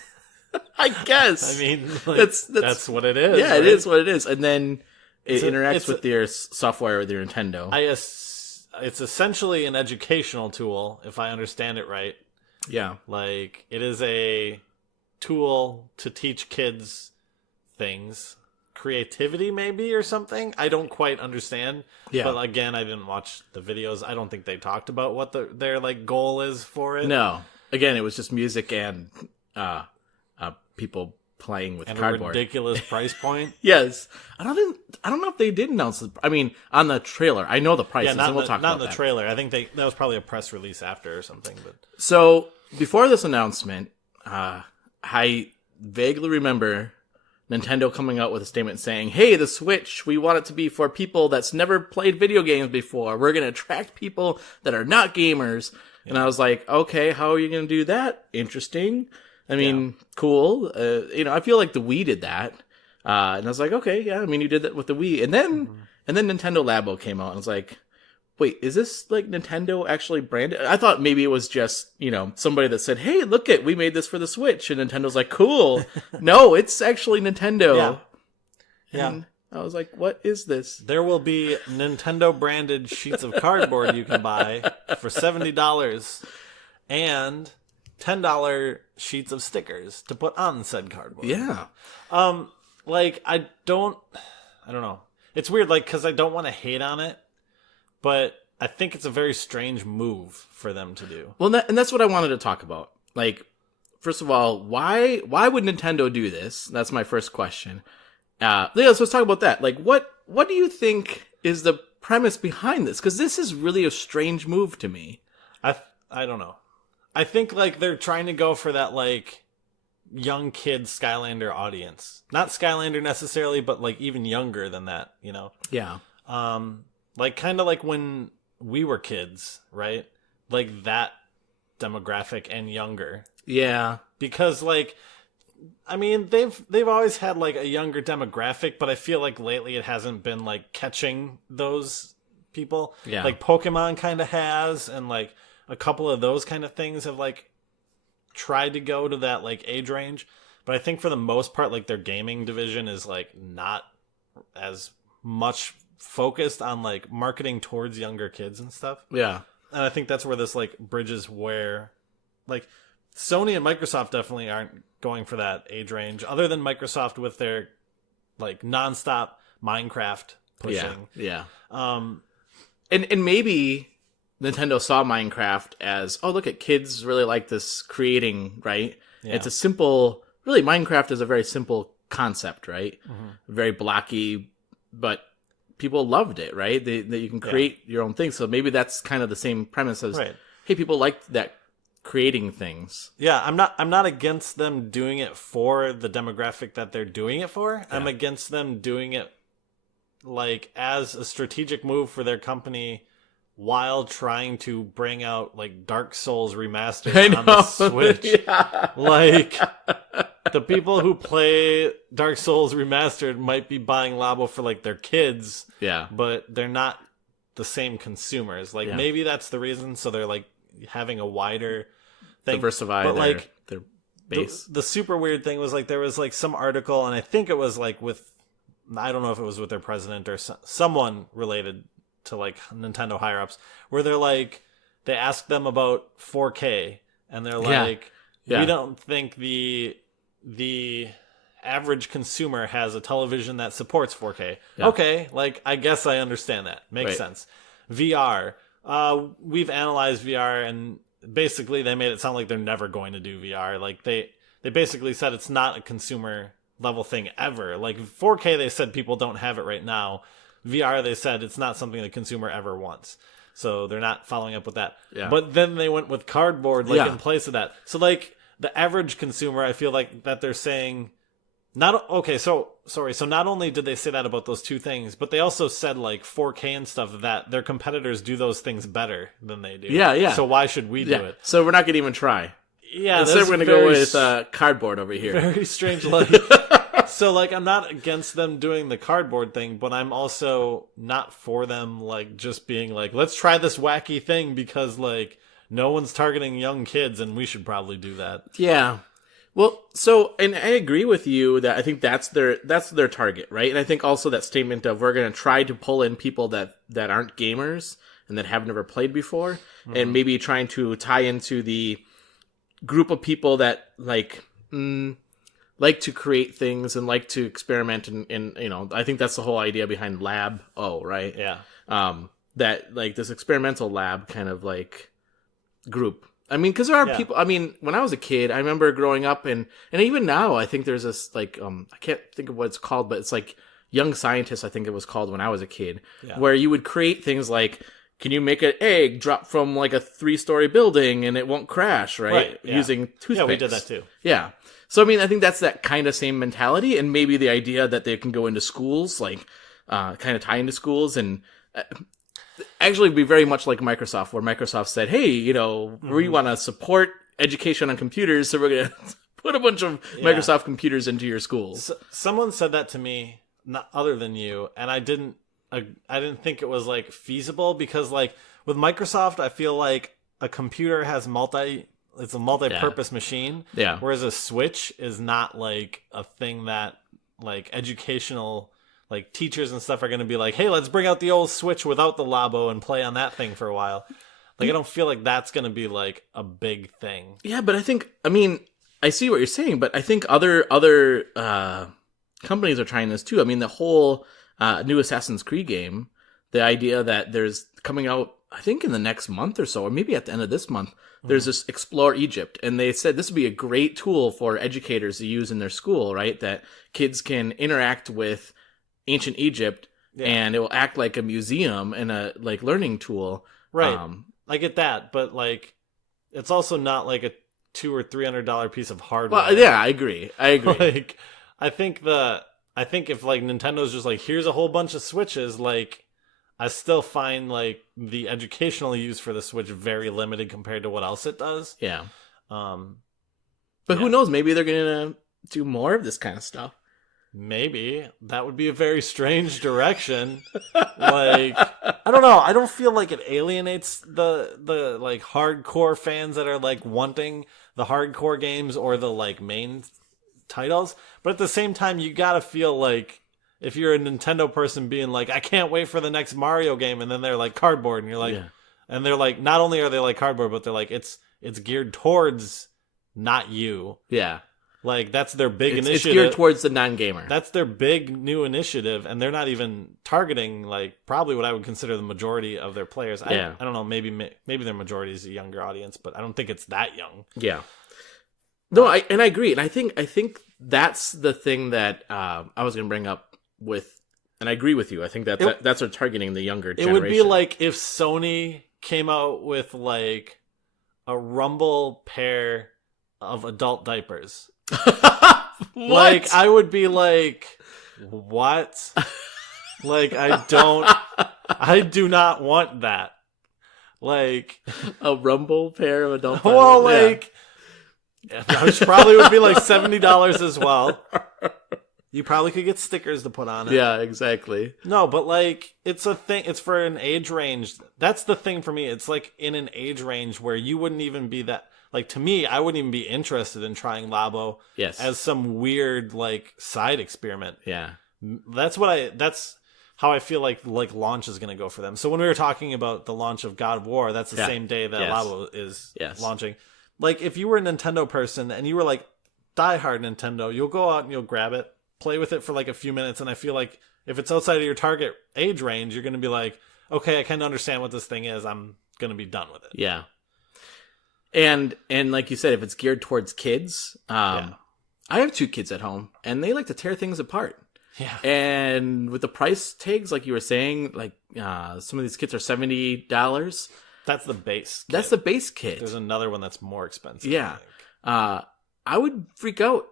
I guess. I mean, like, that's what it is. Yeah, right? It is what it is. And then it interacts with your software with your Nintendo. It's essentially an educational tool, if I understand it right. Yeah. Like, it is a tool to teach kids things. Creativity, maybe, or something. I don't quite understand. Yeah. But again, I didn't watch the videos. I don't think they talked about what their like goal is for it. No. again, it was just music and people playing with and cardboard. a ridiculous price point. Yes, I don't know if they did announce it. I mean, on the trailer, I know the prices, not and we'll talk about not in the that. trailer. I think that was probably a press release after or something. But So before this announcement, I vaguely remember Nintendo coming out with a statement saying, "Hey, the Switch, we want it to be for people that's never played video games before. We're going to attract people that are not gamers." Yeah. And I was like, "Okay, how are you going to do that? Interesting. I mean, cool. I feel like the Wii did that." And I was like, "Okay, yeah, I mean, you did that with the Wii." And then Nintendo Labo came out and I was like, "Wait, is this like Nintendo actually branded?" I thought maybe it was just, somebody that said, "Hey, look it, we made this for the Switch." And Nintendo's like, "Cool." No, it's actually Nintendo. Yeah. And I was like, "What is this?" There will be Nintendo branded sheets of cardboard you can buy for $70 and $10 sheets of stickers to put on said cardboard. Yeah. I don't know. It's weird, because I don't want to hate on it, but I think it's a very strange move for them to do. Well, and that's what I wanted to talk about. Like, first of all, why would Nintendo do this? That's my first question. So let's talk about that. Like, what do you think is the premise behind this? Because this is really a strange move to me. I don't know. I think they're trying to go for that young kid Skylander audience. Not Skylander necessarily, but even younger than that, Yeah. Kind of like when we were kids, right? That demographic and younger. Yeah. Because I mean, they've always had a younger demographic, but I feel like lately it hasn't been catching those people. Yeah. Pokemon kind of has, and a couple of those kind of things have tried to go to that age range. But I think for the most part, their gaming division is not as much focused on marketing towards younger kids and stuff. Yeah. And I think that's where this bridges where Sony and Microsoft definitely aren't going for that age range, other than Microsoft with their nonstop Minecraft pushing. Yeah. And maybe Nintendo saw Minecraft as, oh, look at kids really like this creating, right? Yeah. It's a simple, really Minecraft is a very simple concept, right? Mm-hmm. Very blocky, but people loved it, right? That you can create your own thing. So maybe that's kind of the same premise as, hey, people like that creating things. Yeah, I'm not against them doing it for the demographic that they're doing it for. Yeah. I'm against them doing it as a strategic move for their company while trying to bring out Dark Souls remastered on the Switch. Yeah. The people who play Dark Souls remastered might be buying Labo for their kids. Yeah. But they're not the same consumers. Maybe that's the reason. So they're having a wider thing. Diversify their base. The super weird thing was there was some article, and I think it was with, I don't know if it was with their president or someone related to Nintendo higher ups, where they're they asked them about 4K, and they're we don't think the average consumer has a television that supports 4K. Yeah. Okay, I guess I understand that. Makes sense. VR. We've analyzed VR, and basically they made it sound like they're never going to do VR. They basically said it's not a consumer level thing ever. 4K, they said people don't have it right now. VR, they said it's not something the consumer ever wants. So they're not following up with that. Yeah. But then they went with cardboard in place of that. So the average consumer, I feel that they're saying so not only did they say that about those two things, but they also said 4K and stuff, that their competitors do those things better than they do. Yeah, yeah. So why should we do it? So we're not going to even try. Yeah, instead we're going to go with cardboard over here. Very strange. So I'm not against them doing the cardboard thing, but I'm also not for them just being let's try this wacky thing because no one's targeting young kids and we should probably do that. Yeah. Well, and I agree with you that I think that's their target, right? And I think also that statement of we're going to try to pull in people that aren't gamers and that have never played before, and maybe trying to tie into the group of people that like to create things and like to experiment, and I think that's the whole idea behind Labo, right? Yeah. That this experimental lab kind of group. I mean, because there are Yeah. people. I mean, when I was a kid, I remember growing up, and even now, I think there's this like I can't think of what it's called, but it's like Young Scientist. I think it was called when I was a kid, where you would create things like, can you make an egg drop from like a 3-story building and it won't crash, right? Yeah. Using toothpicks. Yeah, we did that too. Yeah. So I mean, I think that's that kind of same mentality, and maybe the idea that they can go into schools, like kind of tie into schools and. Actually, be very much like Microsoft, where Microsoft said, "Hey, we want to support education on computers, so we're going to put a bunch of Microsoft computers into your schools." Someone said that to me, not other than you, and I didn't think it was like feasible because like with Microsoft, I feel like a computer has it's a multi-purpose machine, whereas a Switch is not like a thing that like educational. Like, teachers and stuff are going to be like, hey, let's bring out the old Switch without the Labo and play on that thing for a while. Like, I don't feel like that's going to be, like, a big thing. Yeah, but I mean, I see what you're saying, but I think other companies are trying this, too. I mean, the whole new Assassin's Creed game, the idea that there's coming out, I think, in the next month or so, or maybe at the end of this month, there's this Explore Egypt, and they said this would be a great tool for educators to use in their school, right? That kids can interact with ancient Egypt, and it will act like a museum and a like learning tool. Right. I get that, but like, it's also not like a $200 or $300 piece of hardware. Well, yeah, I agree. Like, I think if like Nintendo's just like, here's a whole bunch of Switches, like, I still find like the educational use for the Switch very limited compared to what else it does. Yeah. But who knows? Maybe they're gonna do more of this kind of stuff. Maybe. That would be a very strange direction. Like, I don't know. I don't feel like it alienates the like hardcore fans that are like wanting the hardcore games or the like main titles. But at the same time, you gotta feel like if you're a Nintendo person being like, I can't wait for the next Mario game, and then they're like cardboard, and you're like, and they're like, not only are they like cardboard, but they're like, it's geared towards not you. Yeah. Like, that's their big initiative. It's geared towards the non-gamer. That's their big new initiative, and they're not even targeting, like, probably what I would consider the majority of their players. I don't know, maybe their majority is a younger audience, but I don't think it's that young. Yeah. No, I agree. And I think that's the thing that I was going to bring up with, and I agree with you. I think that's what targeting the younger generation. It would be like if Sony came out with, like, a Rumble pair of adult diapers. Like, I would be like, what? Like, I do not want that. Like, a Rumble pair of adult. Well, like, which probably would be like $70 as well. You probably could get stickers to put on it. Yeah, exactly. No, but like, it's a thing. It's for an age range. That's the thing for me. It's like in an age range where you wouldn't even be that. Like, to me, I wouldn't even be interested in trying Labo as some weird, like, side experiment. Yeah. That's how I feel like launch is going to go for them. So when we were talking about the launch of God of War, that's the same day that Labo is launching. Like, if you were a Nintendo person and you were, like, diehard Nintendo, you'll go out and you'll grab it, play with it for, like, a few minutes, and I feel like if it's outside of your target age range, you're going to be like, okay, I kind of understand what this thing is. I'm going to be done with it. Yeah. And like you said, if it's geared towards kids, I have 2 kids at home, and they like to tear things apart. Yeah. And with the price tags, like you were saying, like some of these kits are $70. That's the base kit. That's the base kit. There's another one that's more expensive. Yeah. I would freak out.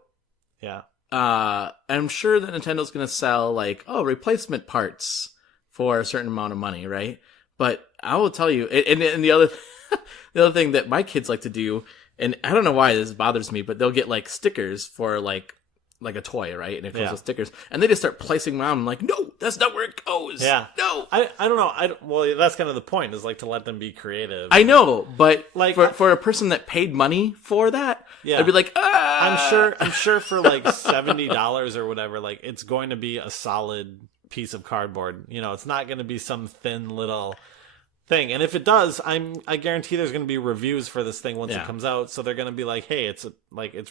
Yeah. I'm sure that Nintendo's going to sell like, replacement parts for a certain amount of money, right? But I will tell you, and the other thing that my kids like to do, and I don't know why this bothers me, but they'll get like stickers for like a toy, right? And it comes with stickers, and they just start placing them on. I'm like, no, that's not where it goes. Yeah, no. I don't know. Well, that's kind of the point, is like to let them be creative. I know, but like for a person that paid money for that, I'd be like, I'm sure for like $70 or whatever, like it's going to be a solid piece of cardboard. You know, it's not going to be some thin little thing. And if it does, I guarantee there's going to be reviews for this thing once it comes out. So they're going to be like, hey, it's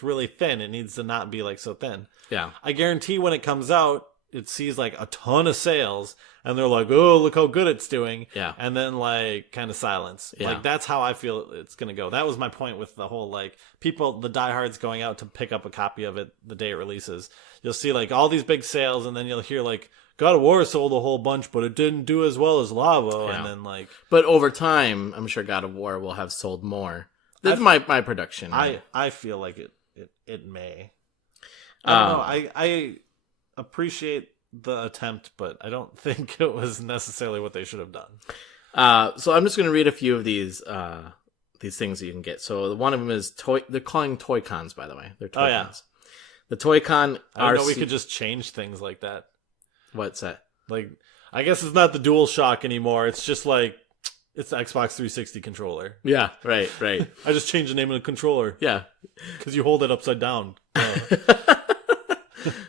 really thin. It needs to not be like so thin. Yeah. I guarantee when it comes out, it sees like a ton of sales, and they're like, "Oh, look how good it's doing," Yeah. and then like kind of silence. Yeah. Like that's how I feel it's gonna go. That was my point with the whole like people, the diehards going out to pick up a copy of it the day it releases. You'll see like all these big sales, and then you'll hear like God of War sold a whole bunch, but it didn't do as well as Labo, Yeah. and then like. But over time, I'm sure God of War will have sold more. That's my prediction. Right? I feel like it may. I don't know. I appreciate the attempt, but I don't think it was necessarily what they should have done. So I'm just going to read a few of these things that you can get. So one of them is toy. They're calling toy cons, by the way. They're toy cons. The toy con. I know we could just change things like that. What's that? Like, I guess it's not the DualShock anymore. It's just like it's the Xbox 360 controller. Yeah, right. I just changed the name of the controller. Yeah, because you hold it upside down.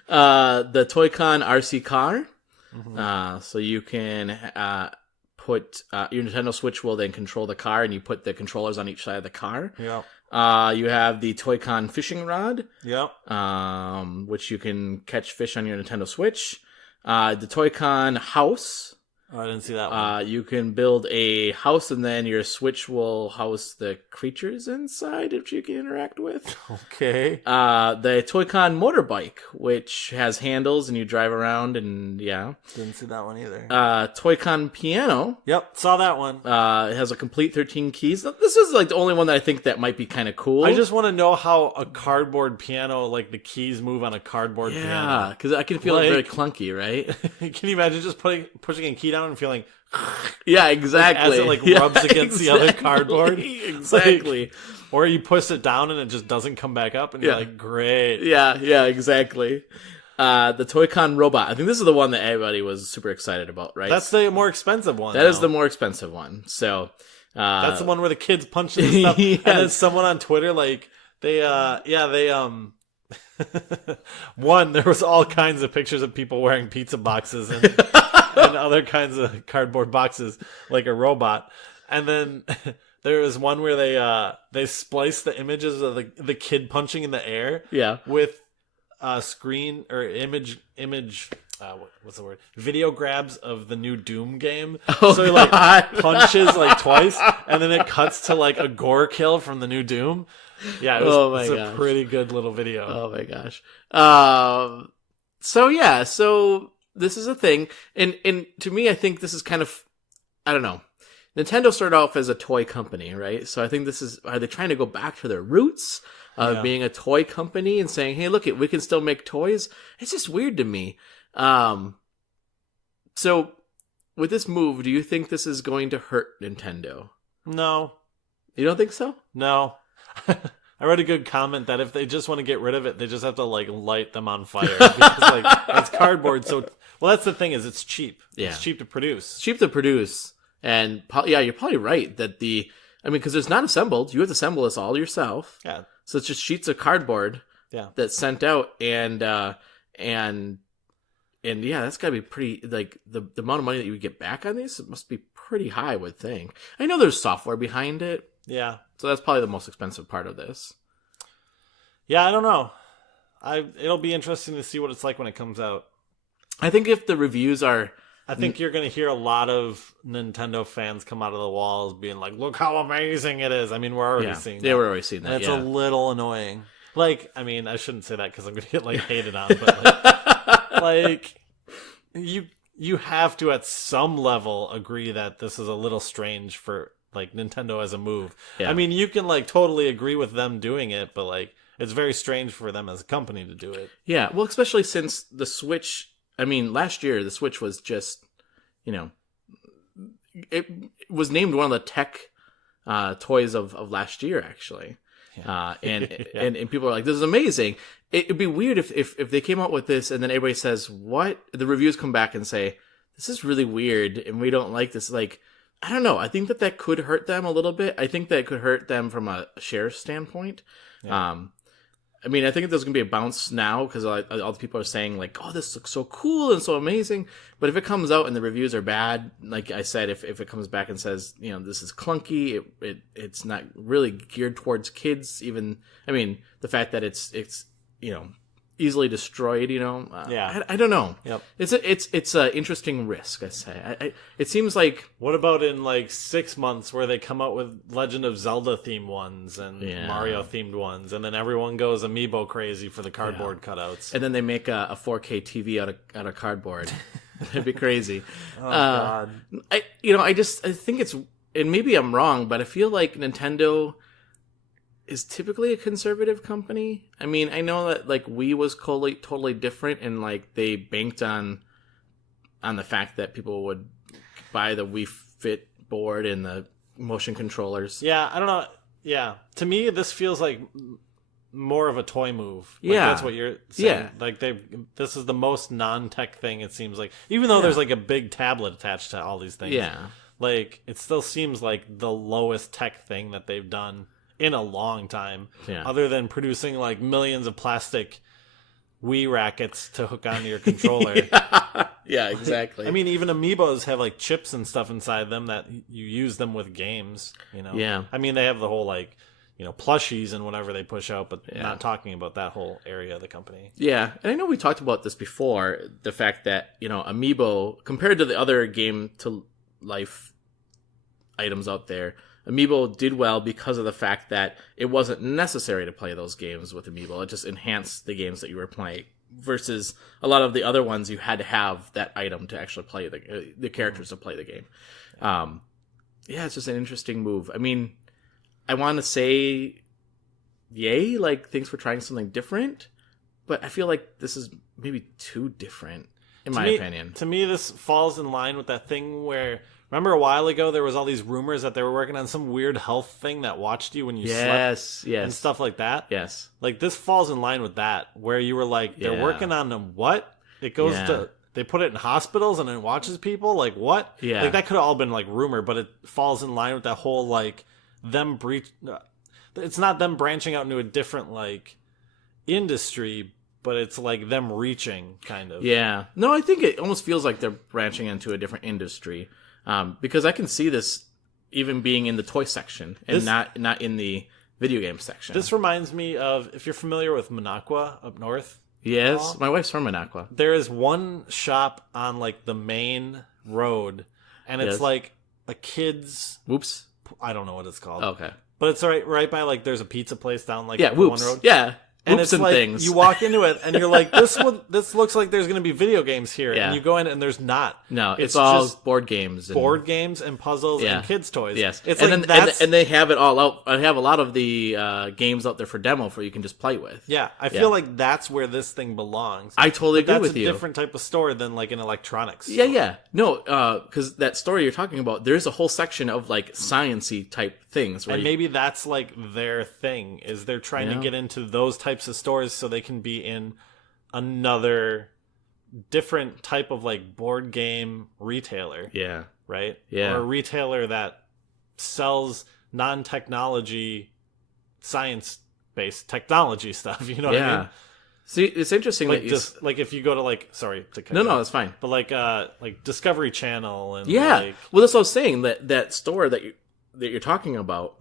The Toy-Con RC car. Mm-hmm. So you can put your Nintendo Switch will then control the car, and you put the controllers on each side of the car. Yeah. You have the Toy-Con fishing rod. Yep. Which you can catch fish on your Nintendo Switch. The Toy-Con house. Oh, I didn't see that one. You can build a house, and then your Switch will house the creatures inside, which you can interact with. Okay. The Toy-Con motorbike, which has handles, and you drive around, and yeah. Didn't see that one either. Toy-Con piano. Yep, saw that one. It has a complete 13 keys. This is like the only one that I think that might be kind of cool. I just want to know how a cardboard piano, like the keys move on a cardboard piano. Yeah, because I can feel it very clunky, right? Can you imagine just pushing a key down and feeling yeah, exactly. As it rubs against the other cardboard. Exactly. Like, or you push it down and it just doesn't come back up and you're like, great. Yeah, exactly. The Toy-Con robot. I think this is the one that everybody was super excited about, right? That's the more expensive one. That is the more expensive one. So that's the one where the kids punch and stuff. Yes. And then someone on Twitter, like, one, there was all kinds of pictures of people wearing pizza boxes and and other kinds of cardboard boxes like a robot. And then there was one where they spliced the images of the kid punching in the air with screen or image what's the word? Video grabs of the new Doom game. Oh, so he like punches like twice and then it cuts to like a gore kill from the new Doom. Yeah, it was a pretty good little video. Oh my gosh. So this is a thing. And to me, I think this is kind of, I don't know. Nintendo started off as a toy company, right? So I think are they trying to go back to their roots of being a toy company and saying, hey, look, we can still make toys? It's just weird to me. So with this move, do you think this is going to hurt Nintendo? No. You don't think so? No. I read a good comment that if they just want to get rid of it, they just have to like light them on fire because like it's cardboard. So that's the thing is it's cheap. Yeah. It's cheap to produce. It's cheap to produce, and you're probably right that because it's not assembled. You have to assemble this all yourself. Yeah. So it's just sheets of cardboard. Yeah. That's sent out, and yeah, that's gotta be pretty. Like the amount of money that you would get back on these must be pretty high, I would think. I know there's software behind it. Yeah. So that's probably the most expensive part of this. Yeah, I don't know. It'll be interesting to see what it's like when it comes out. I think if the reviews are... I think you're going to hear a lot of Nintendo fans come out of the walls being like, look how amazing it is. I mean, we're already seeing that. Yeah, we're already seeing that, and it's a little annoying. Like, I mean, I shouldn't say that because I'm going to get like hated on, but like you have to at some level agree that this is a little strange for like Nintendo as a move. Yeah. I mean, you can like totally agree with them doing it, but like it's very strange for them as a company to do it. Yeah, well, especially since the Switch, I mean, last year the Switch was just, it was named one of the tech toys of last year, actually. Yeah. And people are like, this is amazing. It'd be weird if they came out with this and then everybody says, what? The reviews come back and say, this is really weird and we don't like this. Like, I don't know. I think that could hurt them a little bit. I think that could hurt them from a share standpoint. Yeah. I mean, I think there's going to be a bounce now because all the people are saying like, oh, this looks so cool and so amazing. But if it comes out and the reviews are bad, like I said, if it comes back and says, this is clunky, it's not really geared towards kids even. I mean, the fact that it's easily destroyed. You know, I don't know. Yep. It's an interesting risk. I say. It seems like What about in like 6 months where they come out with Legend of Zelda themed ones and Mario themed ones, and then everyone goes amiibo crazy for the cardboard cutouts, and then they make a 4K TV out of cardboard. It'd be crazy. Oh God. I think it's, and maybe I'm wrong, but I feel like Nintendo is typically a conservative company. I mean, I know that like Wii was totally different, and like they banked on the fact that people would buy the Wii Fit board and the motion controllers. Yeah, I don't know. Yeah, to me, this feels like more of a toy move. Like, Yeah, that's what you're saying. Yeah, like this is the most non-tech thing it seems like. Even though there's like a big tablet attached to all these things. Yeah, like it still seems like the lowest tech thing that they've done in a long time. Yeah. Other than producing like millions of plastic Wii rackets to hook onto your controller. Yeah, exactly. I mean, even amiibos have like chips and stuff inside them that you use them with games, you know? Yeah. I mean, they have the whole like, you know, plushies and whatever they push out, but Yeah. not talking about that whole area of the company. Yeah, and I know we talked about this before, the fact that, you know, Amiibo, compared to the other game to life items out there, Amiibo did well because of the fact that it wasn't necessary to play those games with Amiibo. It just enhanced the games that you were playing. Versus a lot of the other ones, you had to have that item to actually play the characters to play the game. Yeah, it's just an interesting move. I mean, I want to say, yay, like, thanks for trying something different, but I feel like this is maybe too different, in my opinion. To me, this falls in line with that thing where, remember a while ago, there was all these rumors that they were working on some weird health thing that watched you when you slept and stuff like that? Yes. Like, this falls in line with that, where you were like, they're working on them what? It goes to... They put it in hospitals and it watches people? Like, what? Yeah. Like, that could have all been, like, rumor, but it falls in line with that whole, like, it's not them branching out into a different, like, industry, but it's, like, them reaching, kind of. Yeah. No, I think it almost feels like they're branching into a different industry. Because I can see this even being in the toy section and not in the video game section. This reminds me of, if you're familiar with Minocqua up north. Yes, my wife's from Minocqua. There is one shop on, like, the main road, and it's, like, a kid's... Whoops. I don't know what it's called. Okay. But it's right by, like, there's a pizza place down, like, yeah, the Whoops. one road. Yeah. And Whoops it's and like, things. you walk into it, and you're like, this looks like there's going to be video games here. Yeah. And you go in, and there's not. No, it's all just board games. Board games and puzzles and kids' toys. Yes. It's and like then, and they have it all out. I have a lot of the games out there for demo for you can just play with. Yeah, I feel like that's where this thing belongs. I totally agree with you. That's a different type of store than, like, an electronics store. Yeah. No, because that story you're talking about, there's a whole section of, like, science-y type things. And maybe that's, like, their thing, is they're trying to get into those types of stores so they can be in another different type of, like, board game retailer. Yeah. Right? Yeah. Or a retailer that sells non-technology, science-based technology stuff, you know what I mean? See, it's interesting like, that like if you go to, like, sorry to cut No, that's fine. But like Discovery Channel and well, that's what I was saying. That store that you're talking about.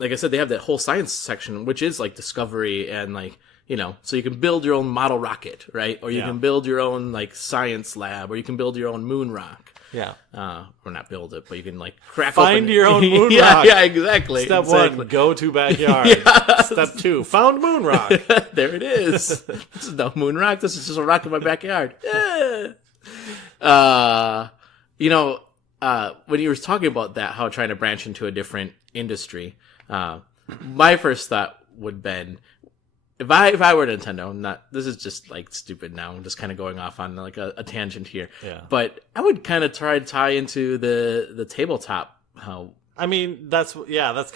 Like I said, they have that whole science section, which is like Discovery and, like, you know, so you can build your own model rocket, right? Or you can build your own, like, science lab, or you can build your own moon rock. Yeah. Or not build it, but you can, like, crack Find open your own moon rock. Yeah, exactly. Step 1, go to backyard. Step 2, found moon rock. There it is. This is no moon rock. This is just a rock in my backyard. You know, when you were talking about that, how trying to branch into a different industry, my first thought would been, if I were Nintendo, this is just, like, stupid now, I'm just kind of going off on, like, a tangent here. Yeah. But I would kind of try to tie into the tabletop. I mean, that's kind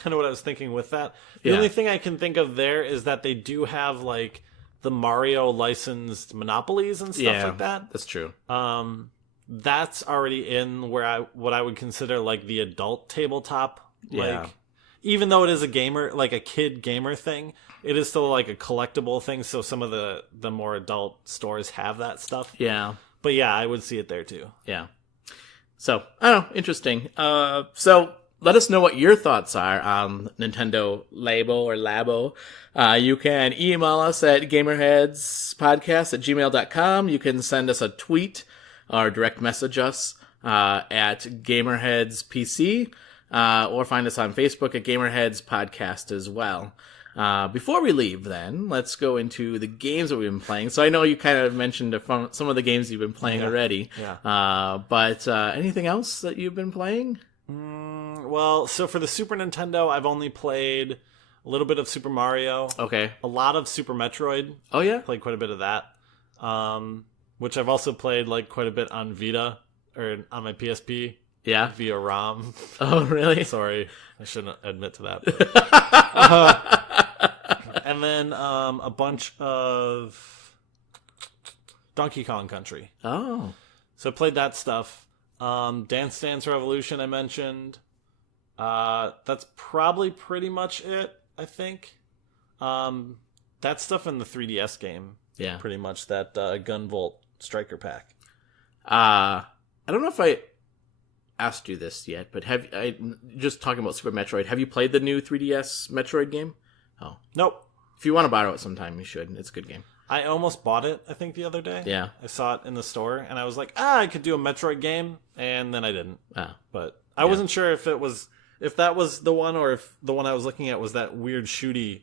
of what I was thinking with that. The only thing I can think of there is that they do have, like, the Mario licensed monopolies and stuff like that. That's true. That's already in what I would consider, like, the adult tabletop. Like, even though it is a gamer, like a kid gamer thing, it is still, like, a collectible thing. So some of the more adult stores have that stuff. Yeah. But yeah, I would see it there too. Yeah. So, I don't know. Interesting. So let us know what your thoughts are on Nintendo Labo. You can email us at gamerheadspodcast@gmail.com. You can send us a tweet or direct message us at GamerHeadsPC, or find us on Facebook at GamerHeads Podcast as well. Before we leave, then, let's go into the games that we've been playing. So I know you kind of mentioned some of the games you've been playing already. Yeah. But anything else that you've been playing? Well, so for the Super Nintendo, I've only played a little bit of Super Mario. Okay. A lot of Super Metroid. Oh, yeah? Played quite a bit of that. Which I've also played like quite a bit on Vita, or on my PSP. Yeah. Via ROM. Oh, really? Sorry. I shouldn't admit to that. And then a bunch of Donkey Kong Country. Oh. So I played that stuff. Dance Dance Revolution I mentioned. That's probably pretty much it, I think. That stuff in the 3DS game. Yeah. Pretty much that Gunvolt Striker Pack. I don't know if I asked you this yet, but just talking about Super Metroid, have you played the new 3DS Metroid game? Oh. Nope. If you want to borrow it sometime, you should. It's a good game. I almost bought it, I think, the other day. Yeah. I saw it in the store, and I was like, I could do a Metroid game, and then I didn't. Oh. But I wasn't sure if that was the one, or if the one I was looking at was that weird shooty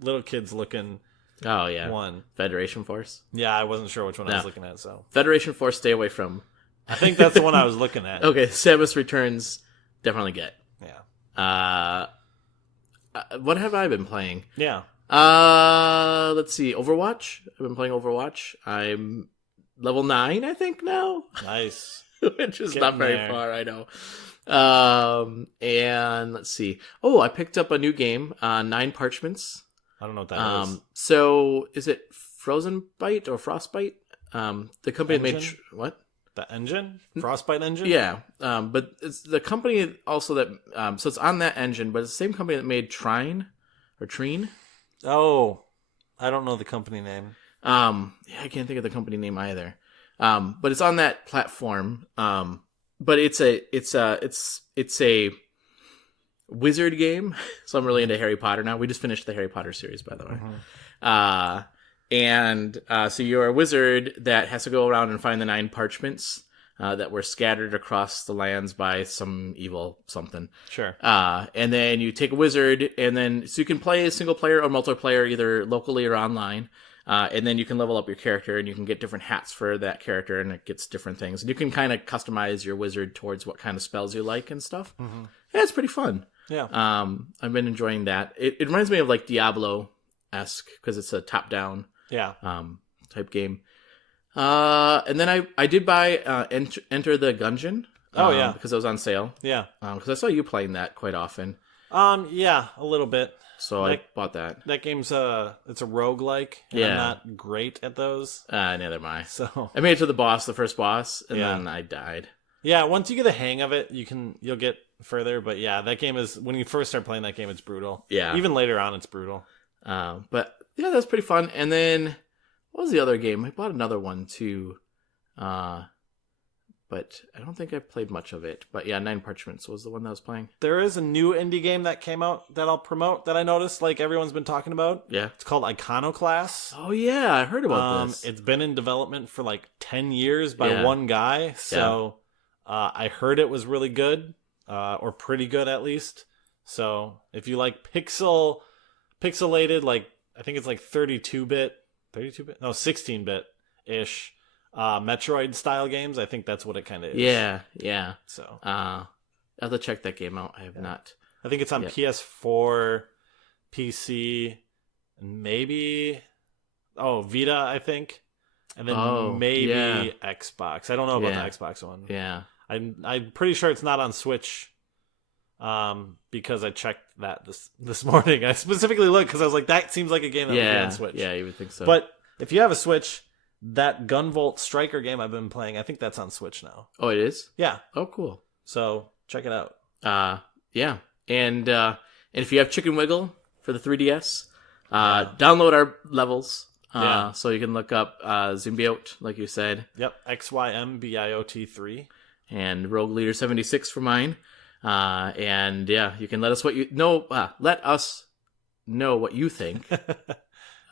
little kids looking Oh, yeah. one. Federation Force? Yeah, I wasn't sure which one I was looking at, so. Federation Force, stay away from. I think that's the one I was looking at. Okay, Samus Returns, definitely get. Yeah. What have I been playing? Yeah. Let's see. Overwatch. I've been playing Overwatch. I'm level 9, I think, now. Nice. Which is not Getting very there. far, I know. And let's see. Oh, I picked up a new game, 9 Parchments. I don't know what that is. So is it Frozen Bite or Frostbite? The company that made Engine? what? The engine? Frostbite engine? Yeah. But it's the company also that so it's on that engine, but it's the same company that made Trine or Trine. Oh, I don't know the company name. Yeah, I can't think of the company name either. But it's on that platform. But it's a wizard game. So I'm really into Harry Potter now. We just finished the Harry Potter series, by the way. So you're a wizard that has to go around and find the 9 parchments that were scattered across the lands by some evil something. Sure. And then you take a wizard, and then so you can play single player or multiplayer, either locally or online. And then you can level up your character, and you can get different hats for that character, and it gets different things. And you can kind of customize your wizard towards what kind of spells you like and stuff. Mm-hmm. Yeah, it's pretty fun. Yeah. I've been enjoying that. It reminds me of like Diablo-esque because it's a top-down type game. And then I did buy Enter the Gungeon. Because it was on sale. Yeah. Because I saw you playing that quite often. Yeah, a little bit. So I bought that. That game's it's a roguelike. And I'm not great at those. Neither am I. So I made it to the first boss, and then I died. Yeah, once you get the hang of it, you'll get further. But yeah, that game is, when you first start playing that game, it's brutal. Yeah. Even later on, it's brutal. But yeah, that's pretty fun. And then what was the other game? I bought another one too. But I don't think I played much of it. But yeah, 9 Parchments was the one that I was playing. There is a new indie game that came out that I'll promote that I noticed like everyone's been talking about. Yeah. It's called Iconoclast. Oh yeah, I heard about this. It's been in development for like 10 years by one guy. So I heard it was really good, or pretty good at least. So if you like pixelated, like I think it's like 32-bit, no, 16-bit-ish. Metroid style games, I think that's what it kind of is. Yeah. So I'll have to check that game out. I have not. I think it's on PS4, PC, and maybe Vita, I think, and then maybe Xbox. I don't know about the Xbox one. Yeah, I'm pretty sure it's not on Switch. Because I checked that this morning. I specifically looked because I was like, that seems like a game that would be on Switch. Yeah, you would think so. But if you have a Switch, that Gunvolt Striker game I've been playing, I think that's on Switch now. Oh, it is? Yeah. Oh, cool. So check it out. Yeah. And if you have Chicken Wiggle for the 3DS, download our levels. So you can look up Symbiote, like you said. Yep. XYMBIOT3. And Rogue Leader 76 for mine. And yeah, you can let us let us know what you think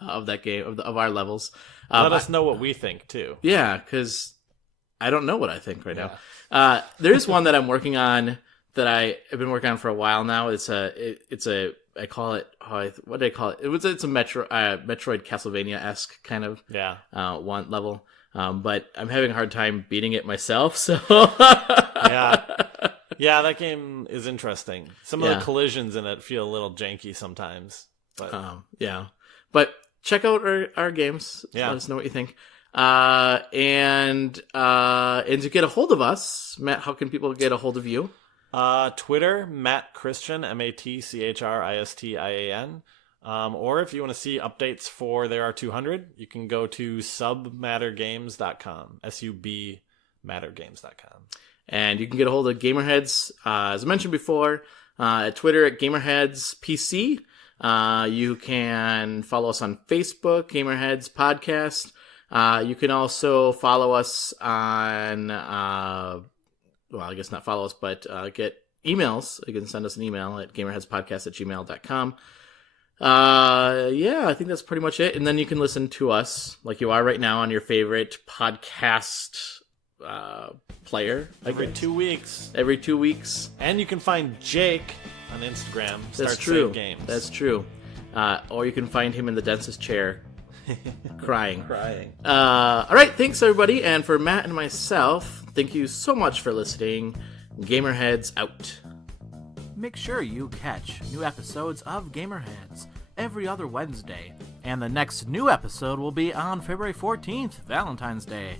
of that game, of our levels. Let us know what we think too. Yeah, because I don't know what I think right now. There's one that I'm working on that I've been working on for a while now. I call it, what do I call it? It's a Metroid Castlevania-esque kind of one level. But I'm having a hard time beating it myself, so yeah, that game is interesting. Some of the collisions in it feel a little janky sometimes, but but check out our games. Let us know what you think. And to get a hold of us, Matt, how can people get a hold of you? Twitter, Matt Christian, MatChristian. Or if you want to see updates for There Are 200, you can go to submattergames.com, submattergames.com. And you can get a hold of GamerHeads, as I mentioned before, at Twitter at GamerHeads PC. You can follow us on Facebook, GamerHeads Podcast. You can also follow us on, well, I guess not follow us, but get emails. You can send us an email at gamerheadspodcast@gmail.com. I think that's pretty much it. And then you can listen to us like you are right now on your favorite podcast player. Every 2 weeks. Every 2 weeks. And you can find Jake on Instagram. That's true. Save Games. That's true. Or you can find him in the dentist chair crying. All right. Thanks, everybody. And for Matt and myself, thank you so much for listening. GamerHeads out. Make sure you catch new episodes of GamerHeads every other Wednesday. And the next new episode will be on February 14th, Valentine's Day.